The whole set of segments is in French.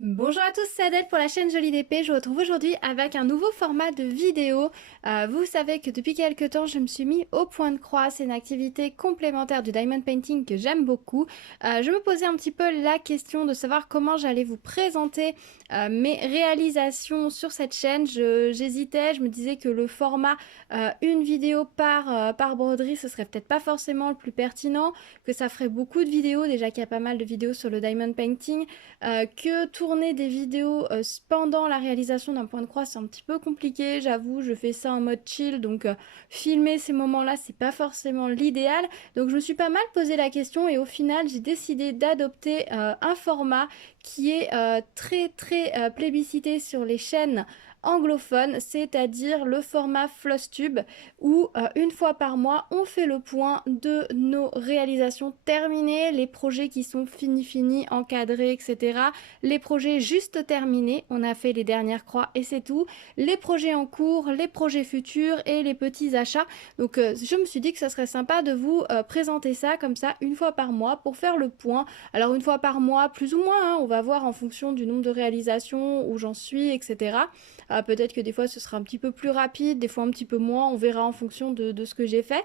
Bonjour à tous, c'est Adèle pour la chaîne Jolie d'Épée. Je vous retrouve aujourd'hui avec un nouveau format de vidéo. Vous savez que depuis quelques temps, je me suis mis au point de croix. C'est une activité complémentaire du diamond painting que j'aime beaucoup. Je me posais un petit peu la question de savoir comment j'allais vous présenter mes réalisations sur cette chaîne. J'hésitais, je me disais que le format une vidéo par broderie, ce serait peut-être pas forcément le plus pertinent, que ça ferait beaucoup de vidéos, déjà qu'il y a pas mal de vidéos sur le diamond painting. Que tourner des vidéos pendant la réalisation d'un point de croix, c'est un petit peu compliqué, j'avoue, je fais ça en mode chill, donc filmer ces moments-là, c'est pas forcément l'idéal. Donc je me suis pas mal posé la question et au final, j'ai décidé d'adopter un format qui est très plébiscité sur les chaînes anglophone, c'est-à-dire le format Flosstube où une fois par mois on fait le point de nos réalisations terminées, les projets qui sont finis, encadrés, etc. Les projets juste terminés, on a fait les dernières croix et c'est tout. Les projets en cours, les projets futurs et les petits achats. Donc je me suis dit que ça serait sympa de vous présenter ça comme ça une fois par mois pour faire le point. Alors une fois par mois, plus ou moins, hein, on va voir en fonction du nombre de réalisations, où j'en suis, etc. Peut-être que des fois ce sera un petit peu plus rapide, des fois un petit peu moins, on verra en fonction de ce que j'ai fait.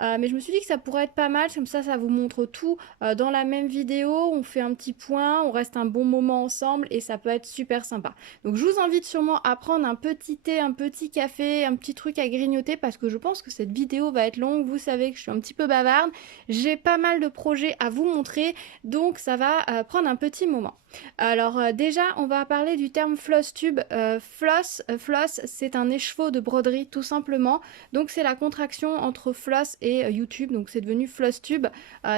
Mais je me suis dit que ça pourrait être pas mal, comme ça vous montre tout dans la même vidéo, on fait un petit point, on reste un bon moment ensemble et ça peut être super sympa. Donc je vous invite sûrement à prendre un petit thé, un petit café, un petit truc à grignoter parce que je pense que cette vidéo va être longue. Vous savez que je suis un petit peu bavarde, j'ai pas mal de projets à vous montrer, donc ça va prendre un petit moment. Alors déjà, on va parler du terme floss tube. Floss, c'est un écheveau de broderie tout simplement. Donc c'est la contraction entre floss et YouTube, donc c'est devenu floss tube.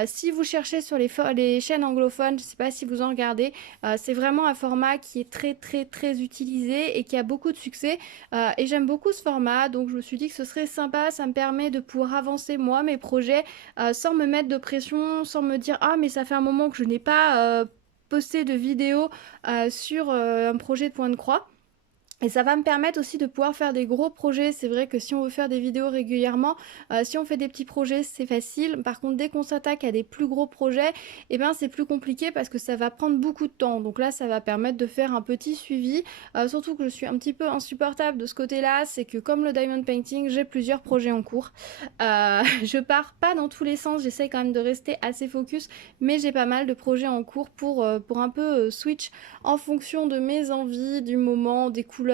Si vous cherchez sur les chaînes anglophones, je ne sais pas si vous en regardez, c'est vraiment un format qui est très utilisé et qui a beaucoup de succès. Et j'aime beaucoup ce format, donc je me suis dit que ce serait sympa, ça me permet de pouvoir avancer moi mes projets sans me mettre de pression, sans me dire ah mais ça fait un moment que je n'ai pas poster de vidéos sur un projet de point de croix. Et ça va me permettre aussi de pouvoir faire des gros projets. C'est vrai que si on veut faire des vidéos régulièrement, si on fait des petits projets, c'est facile. Par contre, dès qu'on s'attaque à des plus gros projets, eh ben, c'est plus compliqué parce que ça va prendre beaucoup de temps. Donc là, ça va permettre de faire un petit suivi. Surtout que je suis un petit peu insupportable de ce côté-là. C'est que comme le diamond painting, j'ai plusieurs projets en cours. Je pars pas dans tous les sens. J'essaie quand même de rester assez focus. Mais j'ai pas mal de projets en cours pour un peu switch en fonction de mes envies, du moment, des couleurs,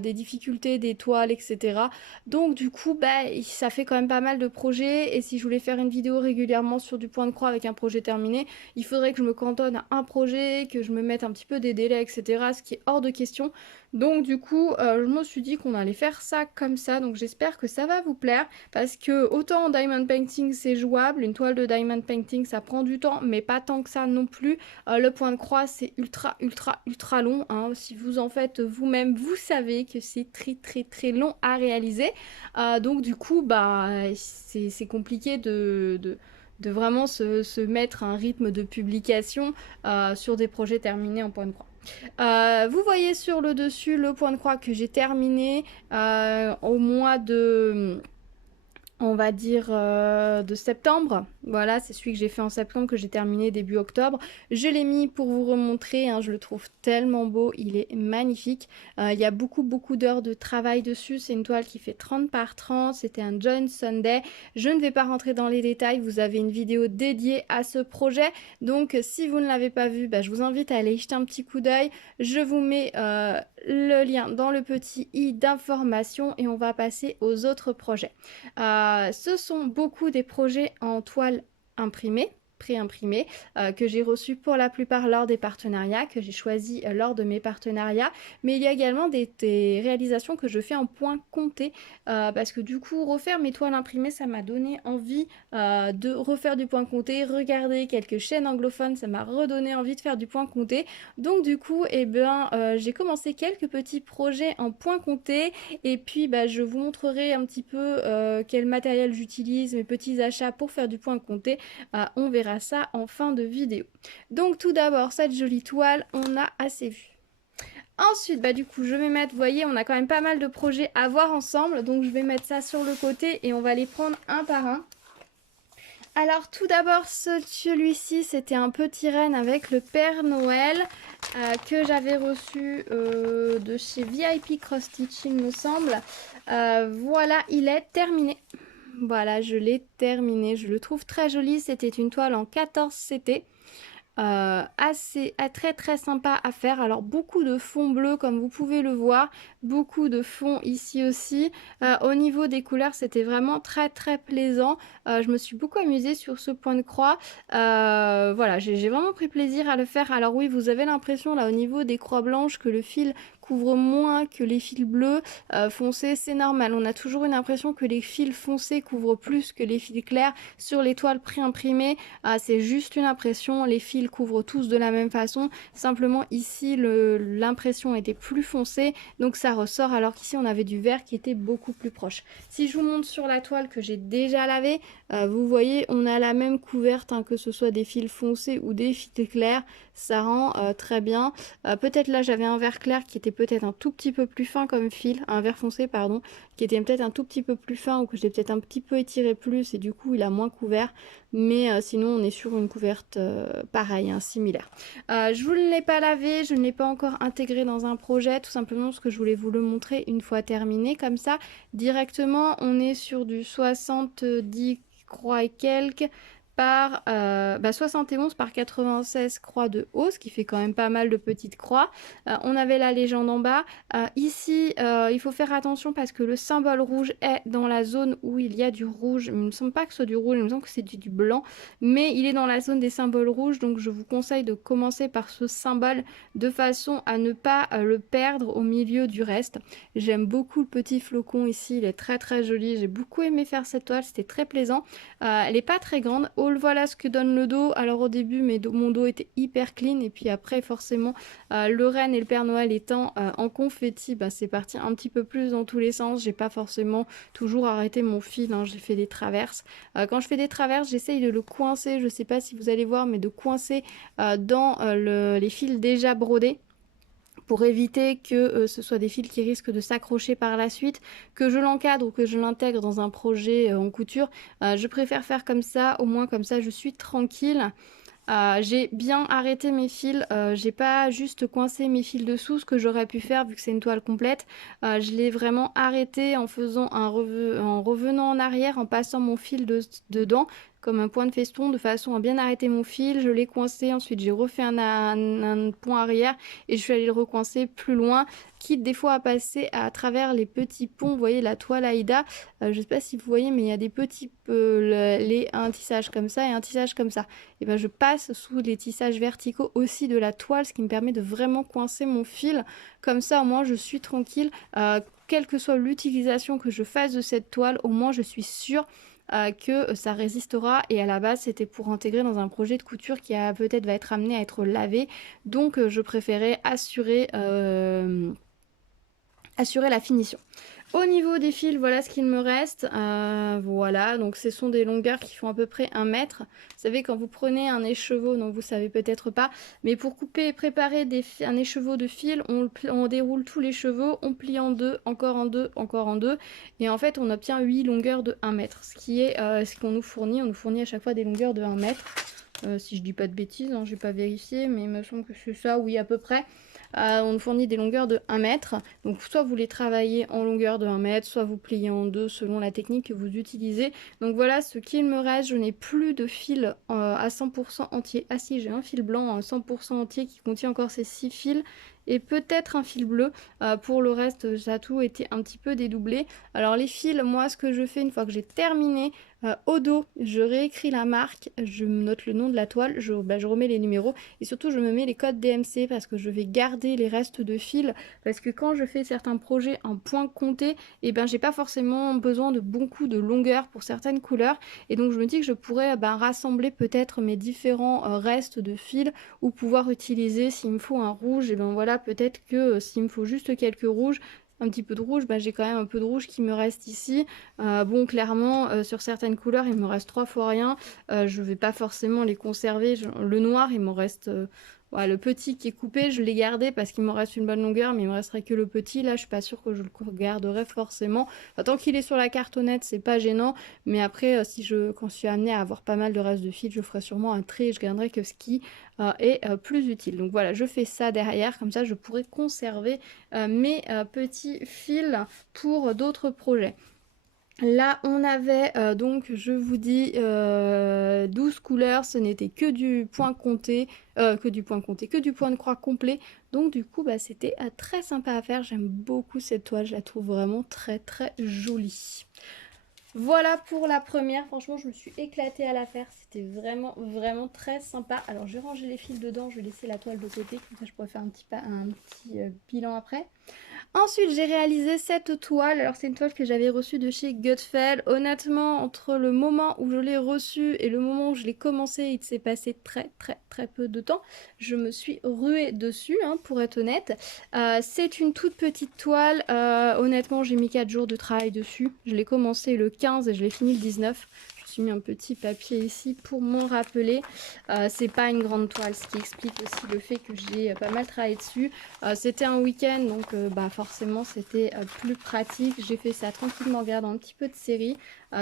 des difficultés, des toiles, etc. Donc du coup, bah, ça fait quand même pas mal de projets et si je voulais faire une vidéo régulièrement sur du point de croix avec un projet terminé, il faudrait que je me cantonne à un projet, que je me mette un petit peu des délais, etc. Ce qui est hors de question. Donc du coup, je me suis dit qu'on allait faire ça comme ça. Donc j'espère que ça va vous plaire parce que autant en diamond painting c'est jouable, une toile de diamond painting ça prend du temps, mais pas tant que ça non plus. Le point de croix, c'est ultra long. Hein. Si vous en faites vous-même, vous savez que c'est très long à réaliser. Donc du coup, bah, c'est compliqué de vraiment se mettre un rythme de publication sur des projets terminés en point de croix. Vous voyez sur le dessus le point de croix que j'ai terminé au mois de on va dire de septembre. Voilà, c'est celui que j'ai fait en septembre, que j'ai terminé début octobre. Je l'ai mis pour vous remontrer, hein, je le trouve tellement beau, il est magnifique. Il y a beaucoup d'heures de travail dessus, c'est une toile qui fait 30 par 30, c'était un John Sunday. Je ne vais pas rentrer dans les détails, vous avez une vidéo dédiée à ce projet. Donc si vous ne l'avez pas vu, bah, je vous invite à aller y jeter un petit coup d'œil. Je vous mets le lien dans le petit i d'information et on va passer aux autres projets. Ce sont beaucoup des projets en toile imprimée, pré-imprimée, que j'ai reçus pour la plupart lors des partenariats, que j'ai choisi lors de mes partenariats, mais il y a également des réalisations que je fais en point compté, parce que du coup, refaire mes toiles imprimées, ça m'a donné envie de refaire du point compté, regarder quelques chaînes anglophones, ça m'a redonné envie de faire du point compté, donc du coup, eh ben, j'ai commencé quelques petits projets en point compté, et puis bah, je vous montrerai un petit peu quel matériel j'utilise, mes petits achats pour faire du point compté. On verra ça en fin de vidéo. Donc tout d'abord, cette jolie toile, on a assez vu. Ensuite, bah du coup, je vais mettre, vous voyez, on a quand même pas mal de projets à voir ensemble, donc je vais mettre ça sur le côté et on va les prendre un par un. Alors tout d'abord, celui-ci, c'était un petit renne avec le Père Noël. que j'avais reçu de chez VIP Cross Stitch, il me semble. Voilà, il est terminé. Voilà, je l'ai terminé. Je le trouve très joli. C'était une toile en 14 CT. Assez très très sympa à faire. Alors beaucoup de fond bleu comme vous pouvez le voir, beaucoup de fond ici aussi. Au niveau des couleurs, c'était vraiment très très plaisant. Je me suis beaucoup amusée sur ce point de croix. Voilà, j'ai vraiment pris plaisir à le faire. Alors oui, vous avez l'impression là au niveau des croix blanches que le fil couvre moins que les fils bleus foncés. C'est normal, on a toujours une impression que les fils foncés couvrent plus que les fils clairs sur les toiles pré-imprimées. C'est juste une impression, les fils couvrent tous de la même façon, simplement ici l'impression était plus foncée, donc ça ressort, alors qu'ici on avait du vert qui était beaucoup plus proche. Si je vous montre sur la toile que j'ai déjà lavée, vous voyez on a la même couverte, hein, que ce soit des fils foncés ou des fils clairs, ça rend très bien. Peut-être là j'avais un vert clair qui était peut-être un tout petit peu plus fin comme fil, un vert foncé pardon, qui était peut-être un tout petit peu plus fin ou que j'ai peut-être un petit peu étiré plus et du coup il a moins couvert. Mais sinon on est sur une couverte pareille, hein, similaire. Je vous ne l'ai pas lavé, je ne l'ai pas encore intégré dans un projet, tout simplement parce que je voulais vous le montrer une fois terminé. Comme ça, directement, on est sur du 70 croix et quelques par 71 par 96 croix de haut, ce qui fait quand même pas mal de petites croix. On avait la légende en bas. Ici, il faut faire attention parce que le symbole rouge est dans la zone où il y a du rouge. Il ne me semble pas que ce soit du rouge, il me semble que c'est du blanc, mais il est dans la zone des symboles rouges, donc je vous conseille de commencer par ce symbole de façon à ne pas le perdre au milieu du reste. J'aime beaucoup le petit flocon ici, il est très très joli. J'ai beaucoup aimé faire cette toile, c'était très plaisant. Elle n'est pas très grande. Voilà ce que donne le dos. Alors au début mon dos était hyper clean et puis après forcément le renne et le Père Noël étant en confetti, c'est parti un petit peu plus dans tous les sens. J'ai pas forcément toujours arrêté mon fil, hein, j'ai fait des traverses. Quand je fais des traverses, j'essaye de le coincer, je sais pas si vous allez voir, mais de coincer dans les fils déjà brodés, pour éviter que ce soit des fils qui risquent de s'accrocher par la suite, que je l'encadre ou que je l'intègre dans un projet en couture. Je préfère faire comme ça, au moins comme ça je suis tranquille. J'ai bien arrêté mes fils, j'ai pas juste coincé mes fils dessous, ce que j'aurais pu faire vu que c'est une toile complète. Je l'ai vraiment arrêté en faisant en revenant en arrière, en passant mon fil dedans comme un point de feston de façon à bien arrêter mon fil. Je l'ai coincé, ensuite j'ai refait un point arrière et je suis allée le recoincer plus loin, quitte des fois à passer à travers les petits ponts. Vous voyez la toile Aïda, je sais pas si vous voyez, mais il y a des petits un tissage comme ça et un tissage comme ça. Et ben je passe sous les tissages verticaux aussi de la toile, ce qui me permet de vraiment coincer mon fil. Comme ça au moins je suis tranquille, quelle que soit l'utilisation que je fasse de cette toile, au moins je suis sûre que ça résistera. Et à la base c'était pour intégrer dans un projet de couture qui peut-être va être amené à être lavé, donc je préférais assurer la finition. Au niveau des fils, voilà ce qu'il me reste. Voilà, donc ce sont des longueurs qui font à peu près 1 mètre. Vous savez, quand vous prenez un écheveau, donc vous savez peut-être pas, mais pour couper et préparer un écheveau de fil, on déroule tous les chevaux, on plie en deux, encore en deux, encore en deux, et en fait on obtient 8 longueurs de 1 mètre, ce qui est ce qu'on nous fournit. On nous fournit à chaque fois des longueurs de 1 mètre. Si je dis pas de bêtises, hein, j'ai pas vérifié, mais il me semble que c'est ça, oui à peu près. On nous fournit des longueurs de 1 mètre, donc soit vous les travaillez en longueur de 1 mètre, soit vous pliez en deux selon la technique que vous utilisez. Donc voilà ce qu'il me reste. Je n'ai plus de fil à 100% entier. Ah si, j'ai un fil blanc à 100% entier qui contient encore ces 6 fils et peut-être un fil bleu. Pour le reste, ça a tout été un petit peu dédoublé. Alors les fils, moi ce que je fais une fois que j'ai terminé, au dos, je réécris la marque, je note le nom de la toile, je remets les numéros et surtout je me mets les codes DMC parce que je vais garder les restes de fils, parce que quand je fais certains projets en points comptés, et ben j'ai pas forcément besoin de beaucoup de longueur pour certaines couleurs, et donc je me dis que je pourrais rassembler peut-être mes différents restes de fils ou pouvoir utiliser s'il me faut un rouge, et ben voilà, peut-être que s'il me faut juste quelques rouges, un petit peu de rouge, j'ai quand même un peu de rouge qui me reste ici. Bon, clairement, sur certaines couleurs, il me reste 3 fois rien. Je vais pas forcément les conserver. Le noir, il m'en reste Voilà, le petit qui est coupé, je l'ai gardé parce qu'il me reste une bonne longueur, mais il me resterait que le petit. Là, je suis pas sûre que je le garderai forcément. Enfin, tant qu'il est sur la cartonnette, c'est pas gênant. Mais après, quand je suis amenée à avoir pas mal de restes de fil, je ferai sûrement un trait et je garderai que ce qui est plus utile. Donc voilà, je fais ça derrière. Comme ça, je pourrai conserver mes petits fils pour d'autres projets. Là, on avait donc, je vous dis, 12 couleurs, ce n'était que du point compté, que du point de croix complet. Donc du coup, bah, c'était très sympa à faire. J'aime beaucoup cette toile, je la trouve vraiment très très jolie. Voilà pour la première, franchement je me suis éclatée à la faire, c'était vraiment vraiment très sympa. Alors je vais ranger les fils dedans, je vais laisser la toile de côté, comme ça je pourrais faire un petit bilan après. Ensuite, j'ai réalisé cette toile. Alors, c'est une toile que j'avais reçue de chez Gutfeld. Honnêtement, entre le moment où je l'ai reçue et le moment où je l'ai commencé, il s'est passé très très très peu de temps. Je me suis ruée dessus, hein, pour être honnête. C'est une toute petite toile. Honnêtement, j'ai mis 4 jours de travail dessus. Je l'ai commencé le 15 et je l'ai fini le 19. Je suis mis un petit papier ici pour m'en rappeler. C'est pas une grande toile, ce qui explique aussi le fait que j'ai pas mal travaillé dessus. C'était un week-end, donc bah, forcément c'était plus pratique. J'ai fait ça tranquillement en regardant un petit peu de série.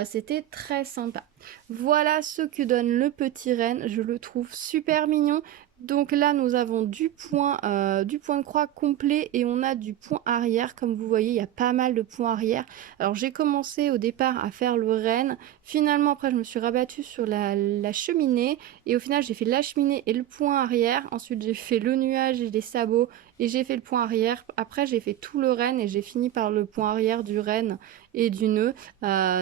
C'était très sympa. Voilà ce que donne le petit renne. Je le trouve super mignon. Donc là, nous avons du point de croix complet et on a du point arrière. Comme vous voyez, il y a pas mal de points arrière. Alors j'ai commencé au départ à faire le renne. Finalement, après, je me suis rabattue sur la cheminée. Et au final, j'ai fait la cheminée et le point arrière. Ensuite, j'ai fait le nuage et les sabots. Et j'ai fait le point arrière. Après, j'ai fait tout le renne et j'ai fini par le point arrière du renne et du nœud.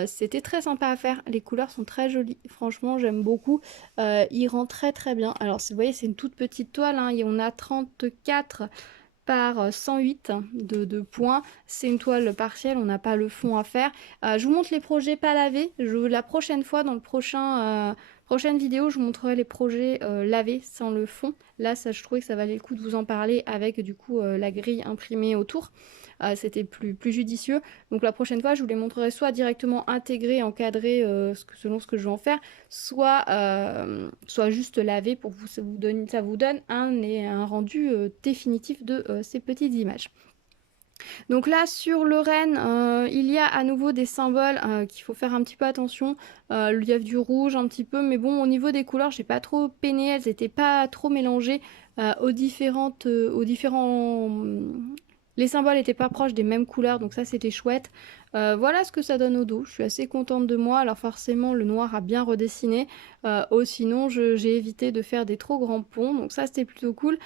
C'était très sympa à faire. Les couleurs sont très jolies. Franchement, j'aime beaucoup. Il rend très très bien. Alors, vous voyez, c'est une toute petite toile, hein, et on a 34 par 108 de points. C'est une toile partielle, on n'a pas le fond à faire. Je vous montre les projets pas lavés. La prochaine fois, dans le prochaine vidéo, je vous montrerai les projets lavés sans le fond. Là, ça, je trouvais que ça valait le coup de vous en parler avec du coup la grille imprimée autour. C'était plus judicieux. Donc la prochaine fois, je vous les montrerai soit directement intégrés, encadrés, selon ce que je vais en faire, soit juste lavé pour que ça vous donne un rendu définitif de ces petites images. Donc là, sur le renne, il y a à nouveau des symboles qu'il faut faire un petit peu attention. Il y a du rouge un petit peu, mais bon, au niveau des couleurs, j'ai pas trop peiné, elles n'étaient pas trop mélangées aux différents... Les symboles n'étaient pas proches des mêmes couleurs, donc ça c'était chouette. Voilà ce que ça donne au dos. Je suis assez contente de moi. Alors forcément, le noir a bien redessiné. Sinon, j'ai évité de faire des trop grands ponts. Donc ça, c'était plutôt cool.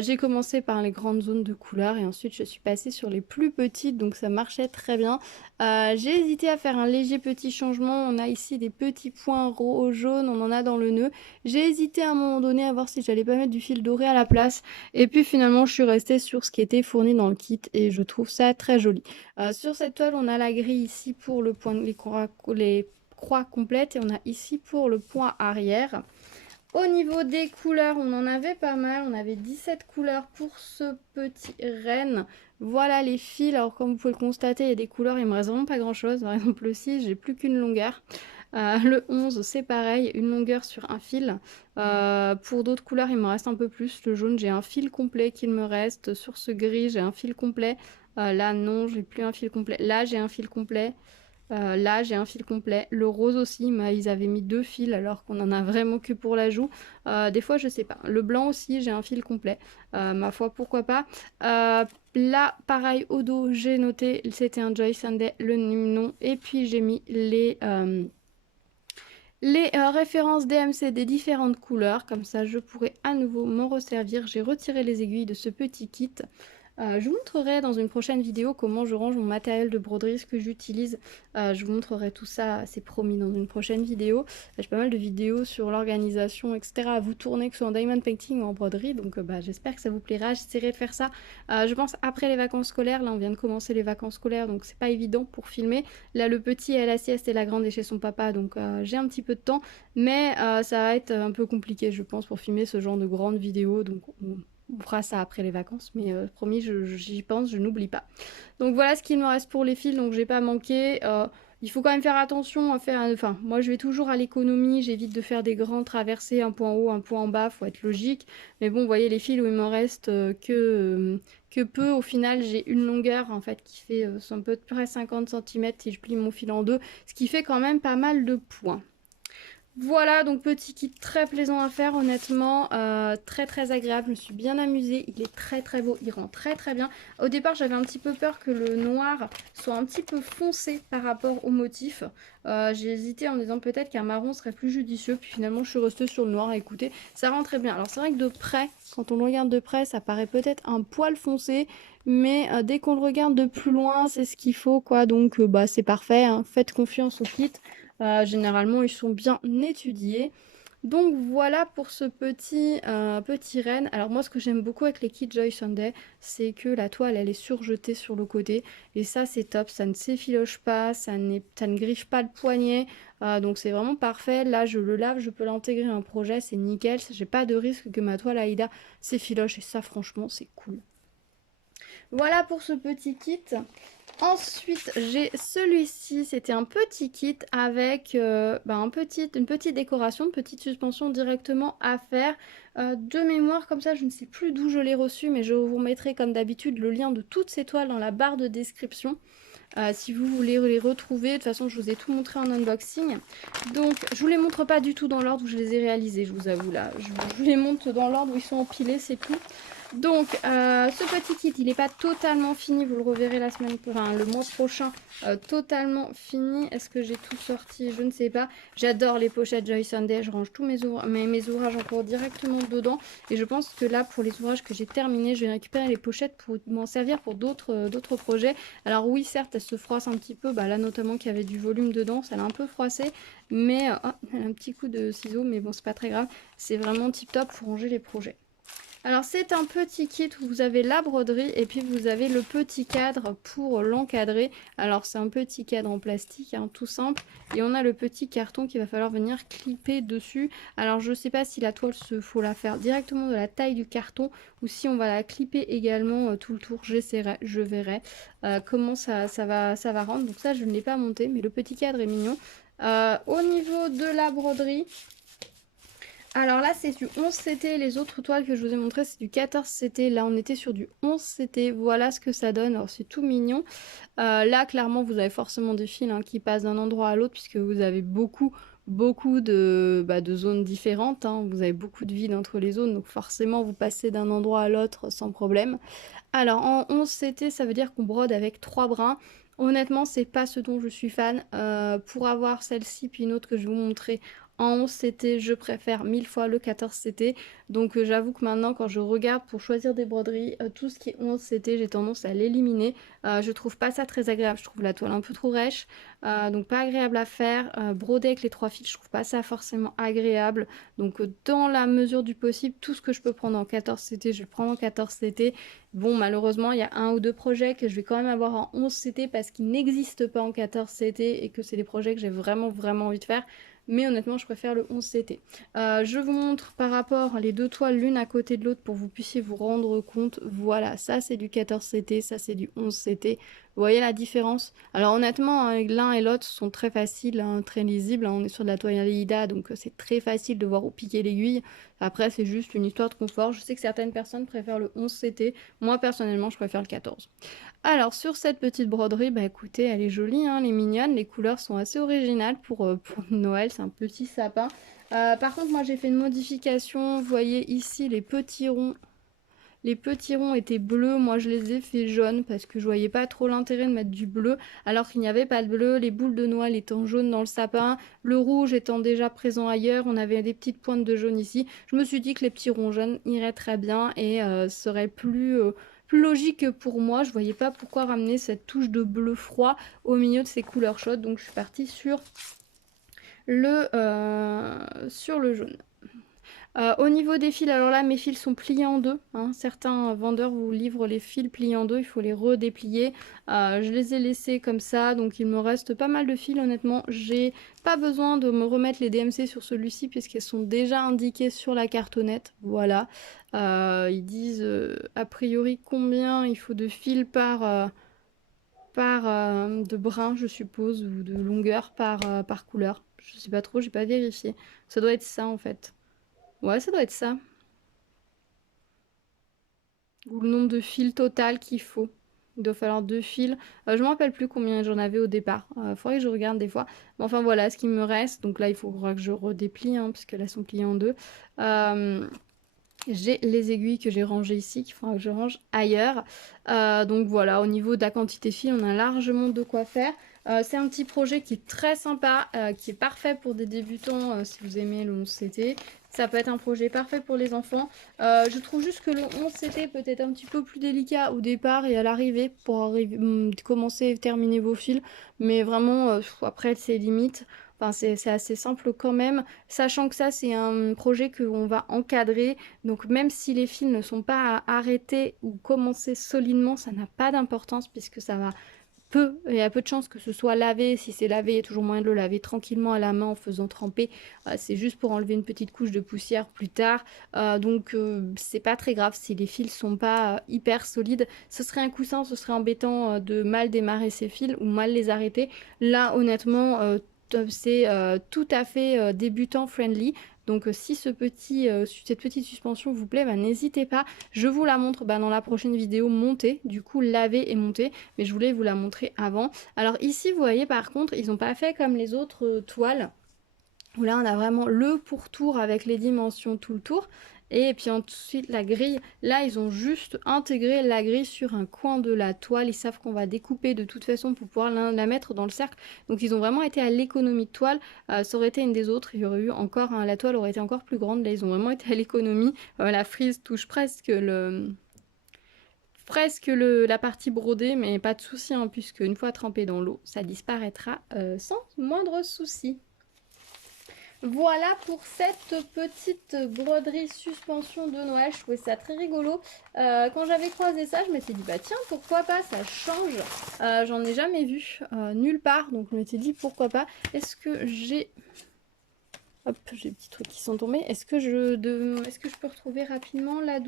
J'ai commencé par les grandes zones de couleurs et ensuite je suis passée sur les plus petites. Donc ça marchait très bien. J'ai hésité à faire un léger petit changement. On a ici des petits points jaunes. On en a dans le nœud. J'ai hésité à un moment donné à voir si j'allais pas mettre du fil doré à la place. Et puis finalement, je suis restée sur ce qui était fourni dans le kit et je trouve ça très joli. Sur cette toile, on a la grille ici pour les croix complètes et on a ici pour le point arrière. Au niveau des couleurs, on en avait pas mal. On avait 17 couleurs pour ce petit renne. Voilà les fils. Alors comme vous pouvez le constater, il y a des couleurs, il me reste vraiment pas grand chose. Par exemple le 6, j'ai plus qu'une longueur. Le 11, c'est pareil, une longueur sur un fil. Pour d'autres couleurs, il me reste un peu plus. Le jaune, j'ai un fil complet qu'il me reste. Sur ce gris, j'ai un fil complet. Là, non, j'ai plus un fil complet. Là, j'ai un fil complet. Là, j'ai un fil complet. Le rose aussi, ils avaient mis 2 fils alors qu'on en a vraiment que pour la joue. Des fois, je sais pas. Le blanc aussi, j'ai un fil complet. Ma foi, pourquoi pas. Là, pareil, au dos, j'ai noté, c'était un Joy Sunday, le nom. Et puis, j'ai mis les références DMC des différentes couleurs. Comme ça, je pourrai à nouveau m'en resservir. J'ai retiré les aiguilles de ce petit kit. Je vous montrerai dans une prochaine vidéo comment je range mon matériel de broderie, ce que j'utilise. Je vous montrerai tout ça, c'est promis, dans une prochaine vidéo. J'ai pas mal de vidéos sur l'organisation, etc. à vous tourner, que ce soit en diamond painting ou en broderie. Donc j'espère que ça vous plaira. J'essaierai de faire ça, je pense, après les vacances scolaires. Là, on vient de commencer les vacances scolaires, donc c'est pas évident pour filmer. Là, le petit est à la sieste et la grande est chez son papa, donc j'ai un petit peu de temps. Mais ça va être un peu compliqué, je pense, pour filmer ce genre de grandes vidéos. Donc on fera ça après les vacances, mais promis, j'y pense, je n'oublie pas. Donc voilà ce qu'il me reste pour les fils, donc j'ai pas manqué. il faut quand même faire attention à faire, enfin, moi je vais toujours à l'économie, j'évite de faire des grands traversées, un point haut, un point en bas, faut être logique. Mais bon, vous voyez les fils où il m'en reste que peu, au final j'ai une longueur en fait qui fait à peu près 50 centimètres si je plie mon fil en deux, ce qui fait quand même pas mal de points. Voilà, donc petit kit très plaisant à faire, honnêtement, très très agréable, je me suis bien amusée, il est très très beau, il rend très très bien. Au départ, j'avais un petit peu peur que le noir soit un petit peu foncé par rapport au motif. J'ai hésité en me disant peut-être qu'un marron serait plus judicieux, puis finalement je suis restée sur le noir. Écoutez, ça rend très bien. Alors c'est vrai que de près, quand on le regarde de près, ça paraît peut-être un poil foncé, mais dès qu'on le regarde de plus loin, c'est ce qu'il faut, quoi. Donc bah c'est parfait, hein. Faites confiance au kit. Généralement, ils sont bien étudiés. Donc voilà pour ce petit renne. Alors moi, ce que j'aime beaucoup avec les kits Joy Sunday, c'est que la toile, elle est surjetée sur le côté. Et ça, c'est top. Ça ne s'effiloche pas, ça ne griffe pas le poignet. Donc c'est vraiment parfait. Là, je le lave, je peux l'intégrer à un projet. C'est nickel. J'ai pas de risque que ma toile Aïda s'effiloche. Et ça, franchement, c'est cool. Voilà pour ce petit kit. Ensuite, j'ai celui-ci, c'était un petit kit avec une petite décoration, une petite suspension directement à faire. De mémoire, comme ça, je ne sais plus d'où je l'ai reçu, mais je vous mettrai comme d'habitude le lien de toutes ces toiles dans la barre de description. Si vous voulez les retrouver, de toute façon, je vous ai tout montré en unboxing. Donc, je vous les montre pas du tout dans l'ordre où je les ai réalisés, je vous avoue là. Je vous les montre dans l'ordre où ils sont empilés, c'est tout. Donc, ce petit kit, il n'est pas totalement fini. Vous le reverrez le mois prochain, totalement fini. Est-ce que j'ai tout sorti? Je ne sais pas. J'adore les pochettes Joy Sunday. Je range tous mes ouvrages encore directement dedans. Et je pense que là, pour les ouvrages que j'ai terminés, je vais récupérer les pochettes pour m'en servir pour d'autres projets. Alors oui, certes, elles se froissent un petit peu. Bah, là, notamment, qu'il y avait du volume dedans. Ça l'a un peu froissé. Mais, oh, elle a un petit coup de ciseau. Mais bon, c'est pas très grave. C'est vraiment tip top pour ranger les projets. Alors c'est un petit kit où vous avez la broderie et puis vous avez le petit cadre pour l'encadrer. Alors c'est un petit cadre en plastique, hein, tout simple. Et on a le petit carton qu'il va falloir venir clipper dessus. Alors je ne sais pas si la toile faut la faire directement de la taille du carton ou si on va la clipper également tout le tour. J'essaierai, je verrai comment ça va rendre. Donc ça je ne l'ai pas monté, mais le petit cadre est mignon. Au niveau de la broderie, alors là, c'est du 11CT. Les autres toiles que je vous ai montrées, c'est du 14CT. Là, on était sur du 11CT. Voilà ce que ça donne. Alors, c'est tout mignon. Là, clairement, vous avez forcément des fils qui passent d'un endroit à l'autre puisque vous avez beaucoup de zones différentes. Hein. Vous avez beaucoup de vide entre les zones. Donc, forcément, vous passez d'un endroit à l'autre sans problème. Alors, en 11CT, ça veut dire qu'on brode avec 3 brins. Honnêtement, c'est pas ce dont je suis fan. Pour avoir celle-ci, puis une autre que je vais vous montrer en 11CT, je préfère 1000 fois le 14CT. Donc j'avoue que maintenant, quand je regarde pour choisir des broderies, tout ce qui est 11CT, j'ai tendance à l'éliminer. Je trouve pas ça très agréable. Je trouve la toile un peu trop rêche. Donc pas agréable à faire. Broder avec les 3 fils, je trouve pas ça forcément agréable. Donc dans la mesure du possible, tout ce que je peux prendre en 14CT, je le prends en 14CT. Bon, malheureusement, il y a un ou deux projets que je vais quand même avoir en 11CT parce qu'ils n'existent pas en 14CT et que c'est des projets que j'ai vraiment envie de faire. Mais honnêtement, je préfère le 11CT. Je vous montre par rapport les deux toiles l'une à côté de l'autre pour que vous puissiez vous rendre compte. Voilà, ça c'est du 14CT, ça c'est du 11CT. Vous voyez la différence? Alors honnêtement, l'un et l'autre sont très faciles, hein, très lisibles. Hein. On est sur de la toile Aïda, donc c'est très facile de voir où piquer l'aiguille. Après, c'est juste une histoire de confort. Je sais que certaines personnes préfèrent le 11CT. Moi, personnellement, je préfère le 14. Alors, sur cette petite broderie, bah écoutez, elle est jolie, hein, elle est mignonne. Les couleurs sont assez originales pour Noël. C'est un petit sapin. Par contre, moi, j'ai fait une modification. Vous voyez ici les petits ronds. Les petits ronds étaient bleus, moi je les ai fait jaunes parce que je voyais pas trop l'intérêt de mettre du bleu alors qu'il n'y avait pas de bleu, les boules de Noël étant jaunes dans le sapin, le rouge étant déjà présent ailleurs, on avait des petites pointes de jaune ici. Je me suis dit que les petits ronds jaunes iraient très bien et seraient plus logique pour moi. Je voyais pas pourquoi ramener cette touche de bleu froid au milieu de ces couleurs chaudes, donc je suis partie sur le jaune. Au niveau des fils, alors là mes fils sont pliés en deux. Hein. Certains vendeurs vous livrent les fils pliés en deux, il faut les redéplier. Je les ai laissés comme ça, donc il me reste pas mal de fils honnêtement. J'ai pas besoin de me remettre les DMC sur celui-ci puisqu'elles sont déjà indiquées sur la cartonnette. Voilà. Ils disent a priori combien il faut de fils par de brun, je suppose, ou de longueur par couleur. Je sais pas trop, j'ai pas vérifié. Ça doit être ça en fait. Ouais, ça doit être ça. Ou le nombre de fils total qu'il faut. Il doit falloir 2 fils. Je me rappelle plus combien j'en avais au départ. Faudrait que je regarde des fois. Mais enfin voilà ce qui me reste. Donc là, il faudra que je redéplie, hein, puisque là, elles sont pliées en deux. J'ai les aiguilles que j'ai rangées ici, qu'il faudra que je range ailleurs. Donc voilà, au niveau de la quantité de fils, on a largement de quoi faire. C'est un petit projet qui est très sympa, qui est parfait pour des débutants si vous aimez le 11CT. Ça peut être un projet parfait pour les enfants. Je trouve juste que le 11CT peut être un petit peu plus délicat au départ et à l'arrivée pour commencer et terminer vos fils. Mais vraiment, après, c'est limite. Enfin, c'est assez simple quand même, sachant que ça, c'est un projet qu'on va encadrer. Donc même si les fils ne sont pas arrêtés ou commencés solidement, ça n'a pas d'importance puisque ça va il y a peu de chances que ce soit lavé. Si c'est lavé, il y a toujours moyen de le laver tranquillement à la main en faisant tremper. C'est juste pour enlever une petite couche de poussière plus tard. Donc c'est pas très grave si les fils sont pas hyper solides. Ce serait un coussin, ce serait embêtant de mal démarrer ces fils ou mal les arrêter. Là honnêtement c'est tout à fait débutant friendly. Donc si cette petite suspension vous plaît, bah, n'hésitez pas. Je vous la montre dans la prochaine vidéo montée, du coup lavée et montée. Mais je voulais vous la montrer avant. Alors ici, vous voyez par contre, ils n'ont pas fait comme les autres toiles. Où là, on a vraiment le pourtour avec les dimensions tout le tour. Et puis ensuite la grille, là ils ont juste intégré la grille sur un coin de la toile. Ils savent qu'on va découper de toute façon pour pouvoir la mettre dans le cercle. Donc ils ont vraiment été à l'économie de toile. Ça aurait été une des autres, il y aurait eu encore, la toile aurait été encore plus grande. Là ils ont vraiment été à l'économie. La frise touche presque la partie brodée, mais pas de souci, hein, puisque une fois trempé dans l'eau, ça disparaîtra sans moindre souci. Voilà pour cette petite broderie suspension de Noël. Je trouvais ça très rigolo. Quand j'avais croisé ça, je m'étais dit, bah tiens, pourquoi pas, ça change. J'en ai jamais vu nulle part, donc je m'étais dit, pourquoi pas. Est-ce que j'ai... Hop, j'ai des petits trucs qui sont tombés. Est-ce que je peux retrouver rapidement là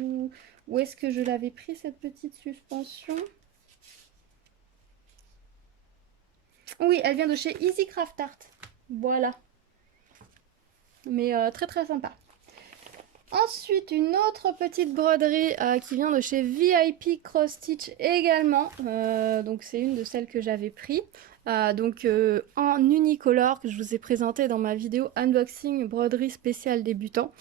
où est-ce que je l'avais pris, cette petite suspension? Oui, elle vient de chez Easy Craft Art. Voilà. Mais très très sympa. Ensuite, une autre petite broderie qui vient de chez VIP Cross Stitch également. Donc c'est une de celles que j'avais pris. En unicolore que je vous ai présenté dans ma vidéo unboxing broderie spéciale débutant.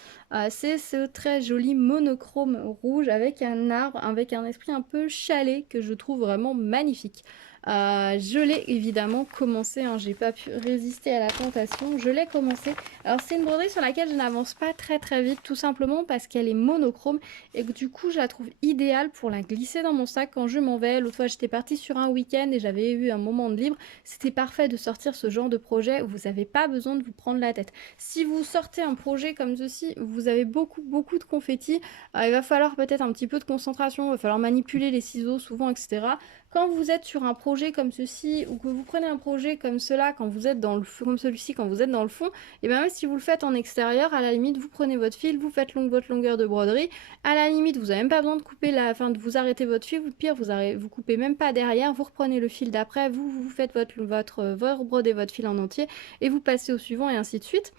C'est ce très joli monochrome rouge avec un arbre, avec un esprit un peu chalet que je trouve vraiment magnifique. Je l'ai évidemment commencé, hein, j'ai pas pu résister à la tentation, je l'ai commencé. Alors c'est une broderie sur laquelle je n'avance pas très très vite, tout simplement parce qu'elle est monochrome et que du coup je la trouve idéale pour la glisser dans mon sac quand je m'en vais. L'autre fois j'étais partie sur un week-end et j'avais eu un moment de libre, c'était parfait de sortir ce genre de projet où vous n'avez pas besoin de vous prendre la tête. Si vous sortez un projet comme ceci, vous avez beaucoup de confettis, il va falloir peut-être un petit peu de concentration, il va falloir manipuler les ciseaux souvent, etc. Quand vous êtes sur un projet comme ceci ou que vous prenez un projet comme cela, quand vous êtes dans le fond, comme celui-ci, quand vous êtes dans le fond, et bien même si vous le faites en extérieur, à la limite vous prenez votre fil, vous faites votre longueur de broderie, à la limite vous n'avez même pas besoin de couper de vous arrêter votre fil, ou pire vous coupez même pas derrière, vous reprenez le fil d'après, vous faites vous brodez votre fil en entier et vous passez au suivant et ainsi de suite.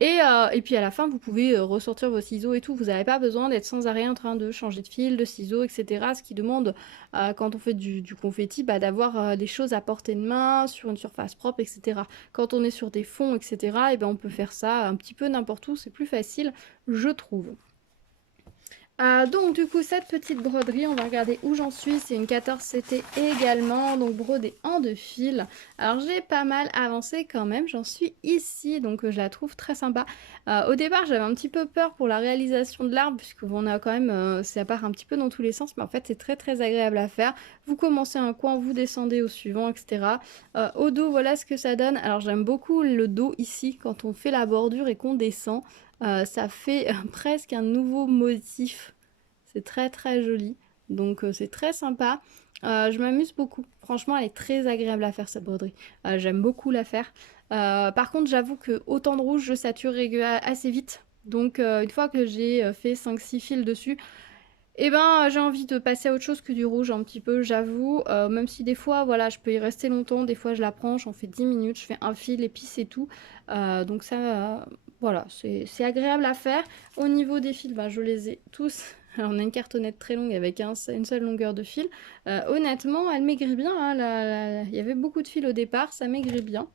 Et puis à la fin, vous pouvez ressortir vos ciseaux et tout. Vous n'avez pas besoin d'être sans arrêt en train de changer de fil, de ciseaux, etc. Ce qui demande, quand on fait du confetti, d'avoir les choses à portée de main, sur une surface propre, etc. Quand on est sur des fonds, etc., et ben on peut faire ça un petit peu n'importe où. C'est plus facile, je trouve. Donc du coup cette petite broderie, on va regarder où j'en suis, c'est une 14CT également, donc brodée en 2 fils. Alors j'ai pas mal avancé quand même, j'en suis ici, donc je la trouve très sympa. Au départ j'avais un petit peu peur pour la réalisation de l'arbre, puisqu'on a quand même, ça part un petit peu dans tous les sens, mais en fait c'est très très agréable à faire. Vous commencez un coin, vous descendez au suivant, etc. Au dos, voilà ce que ça donne. Alors j'aime beaucoup le dos ici, quand on fait la bordure et qu'on descend. Ça fait presque un nouveau motif. C'est très très joli. Donc c'est très sympa. Je m'amuse beaucoup. Franchement, elle est très agréable à faire cette broderie. J'aime beaucoup la faire. Par contre, j'avoue que autant de rouge, je sature assez vite. Donc une fois que j'ai fait 5-6 fils dessus, Eh ben, j'ai envie de passer à autre chose que du rouge un petit peu, j'avoue. Même si des fois, voilà, je peux y rester longtemps. Des fois, je la prends, j'en fais 10 minutes, je fais un fil et puis c'est tout. Donc ça, voilà, c'est agréable à faire. Au niveau des fils, ben, je les ai tous. Alors, on a une cartonnette très longue avec une seule longueur de fil. Honnêtement, elle maigrit bien, hein, il y avait beaucoup de fils au départ, ça maigrit bien.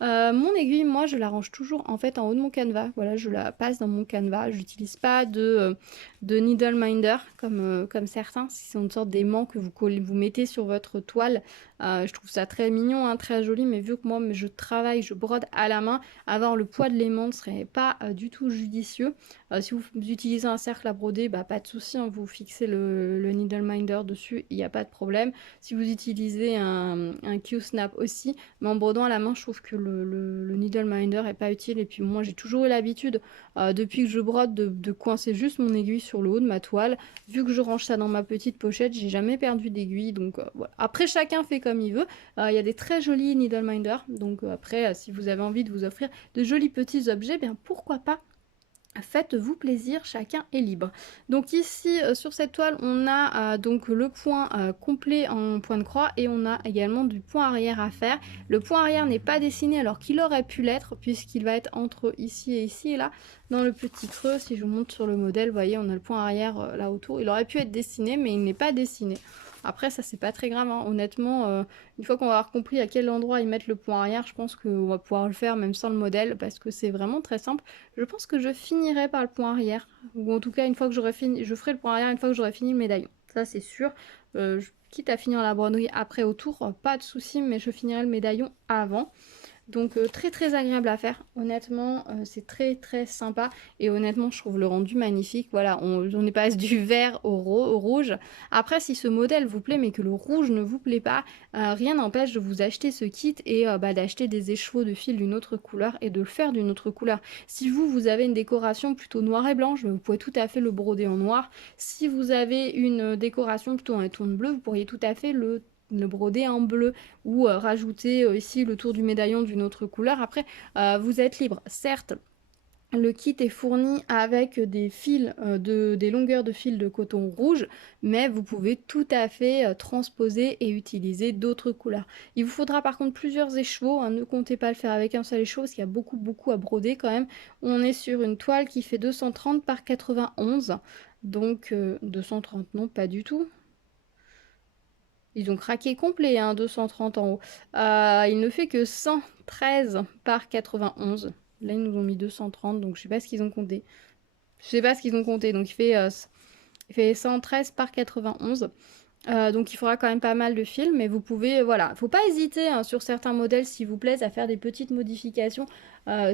Mon aiguille, moi, je la range toujours en fait en haut de mon canevas. Voilà, je la passe dans mon canevas. J'utilise pas de needle minder comme certains. C'est une sorte d'aimant que vous mettez sur votre toile. Je trouve ça très mignon, hein, très joli, mais vu que moi je travaille, je brode à la main, avoir le poids de l'aimant ne serait pas du tout judicieux. Si vous utilisez un cercle à broder, bah, pas de souci, hein, vous fixez le needle minder dessus, il n'y a pas de problème. Si vous utilisez un Q-snap aussi, mais en brodant à la main, je trouve que le needle minder est pas utile. Et puis moi, j'ai toujours eu l'habitude, depuis que je brode, de coincer juste mon aiguille sur le haut de ma toile. Vu que je range ça dans ma petite pochette, j'ai jamais perdu d'aiguille. Donc voilà. Après, chacun fait comme il veut. Il y a des très jolis needle minder. Donc après, si vous avez envie de vous offrir de jolis petits objets, bien pourquoi pas. Faites-vous plaisir, chacun est libre. Donc ici, sur cette toile, on a donc le point complet en point de croix et on a également du point arrière à faire. Le point arrière n'est pas dessiné alors qu'il aurait pu l'être puisqu'il va être entre ici et là, dans le petit creux. Si je vous montre sur le modèle, vous voyez, on a le point arrière là autour. Il aurait pu être dessiné, mais il n'est pas dessiné. Après, ça, c'est pas très grave, hein. Honnêtement, une fois qu'on va avoir compris à quel endroit ils mettent le point arrière, je pense qu'on va pouvoir le faire même sans le modèle parce que c'est vraiment très simple. Je pense que je finirai par le point arrière. Ou en tout cas, une fois que j'aurai fini, je ferai le point arrière une fois que j'aurai fini le médaillon. Ça, c'est sûr. Quitte à finir la broderie après autour, pas de souci, mais je finirai le médaillon avant. Donc très très agréable à faire, honnêtement c'est très très sympa et honnêtement je trouve le rendu magnifique. Voilà, on est passé du vert au rouge. Après si ce modèle vous plaît mais que le rouge ne vous plaît pas, rien n'empêche de vous acheter ce kit et d'acheter des écheveaux de fil d'une autre couleur et de le faire d'une autre couleur. Si vous avez une décoration plutôt noire et blanche, vous pouvez tout à fait le broder en noir. Si vous avez une décoration plutôt en ton bleu, vous pourriez tout à fait le broder en bleu ou rajouter ici le tour du médaillon d'une autre couleur. Après, vous êtes libre. Certes, le kit est fourni avec des fils, des longueurs de fil de coton rouge, mais vous pouvez tout à fait transposer et utiliser d'autres couleurs. Il vous faudra par contre plusieurs écheveaux, hein, ne comptez pas le faire avec un seul écheveau parce qu'il y a beaucoup à broder quand même. On est sur une toile qui fait 230 par 91, donc 230 non, pas du tout. Ils ont craqué complet, hein, 230 en haut. Il ne fait que 113 par 91. Là, ils nous ont mis 230, donc je sais pas ce qu'ils ont compté. Je sais pas ce qu'ils ont compté, donc il fait 113 par 91. Donc il faudra quand même pas mal de fils, mais vous pouvez, voilà, faut pas hésiter hein, sur certains modèles s'il vous plaît à faire des petites modifications.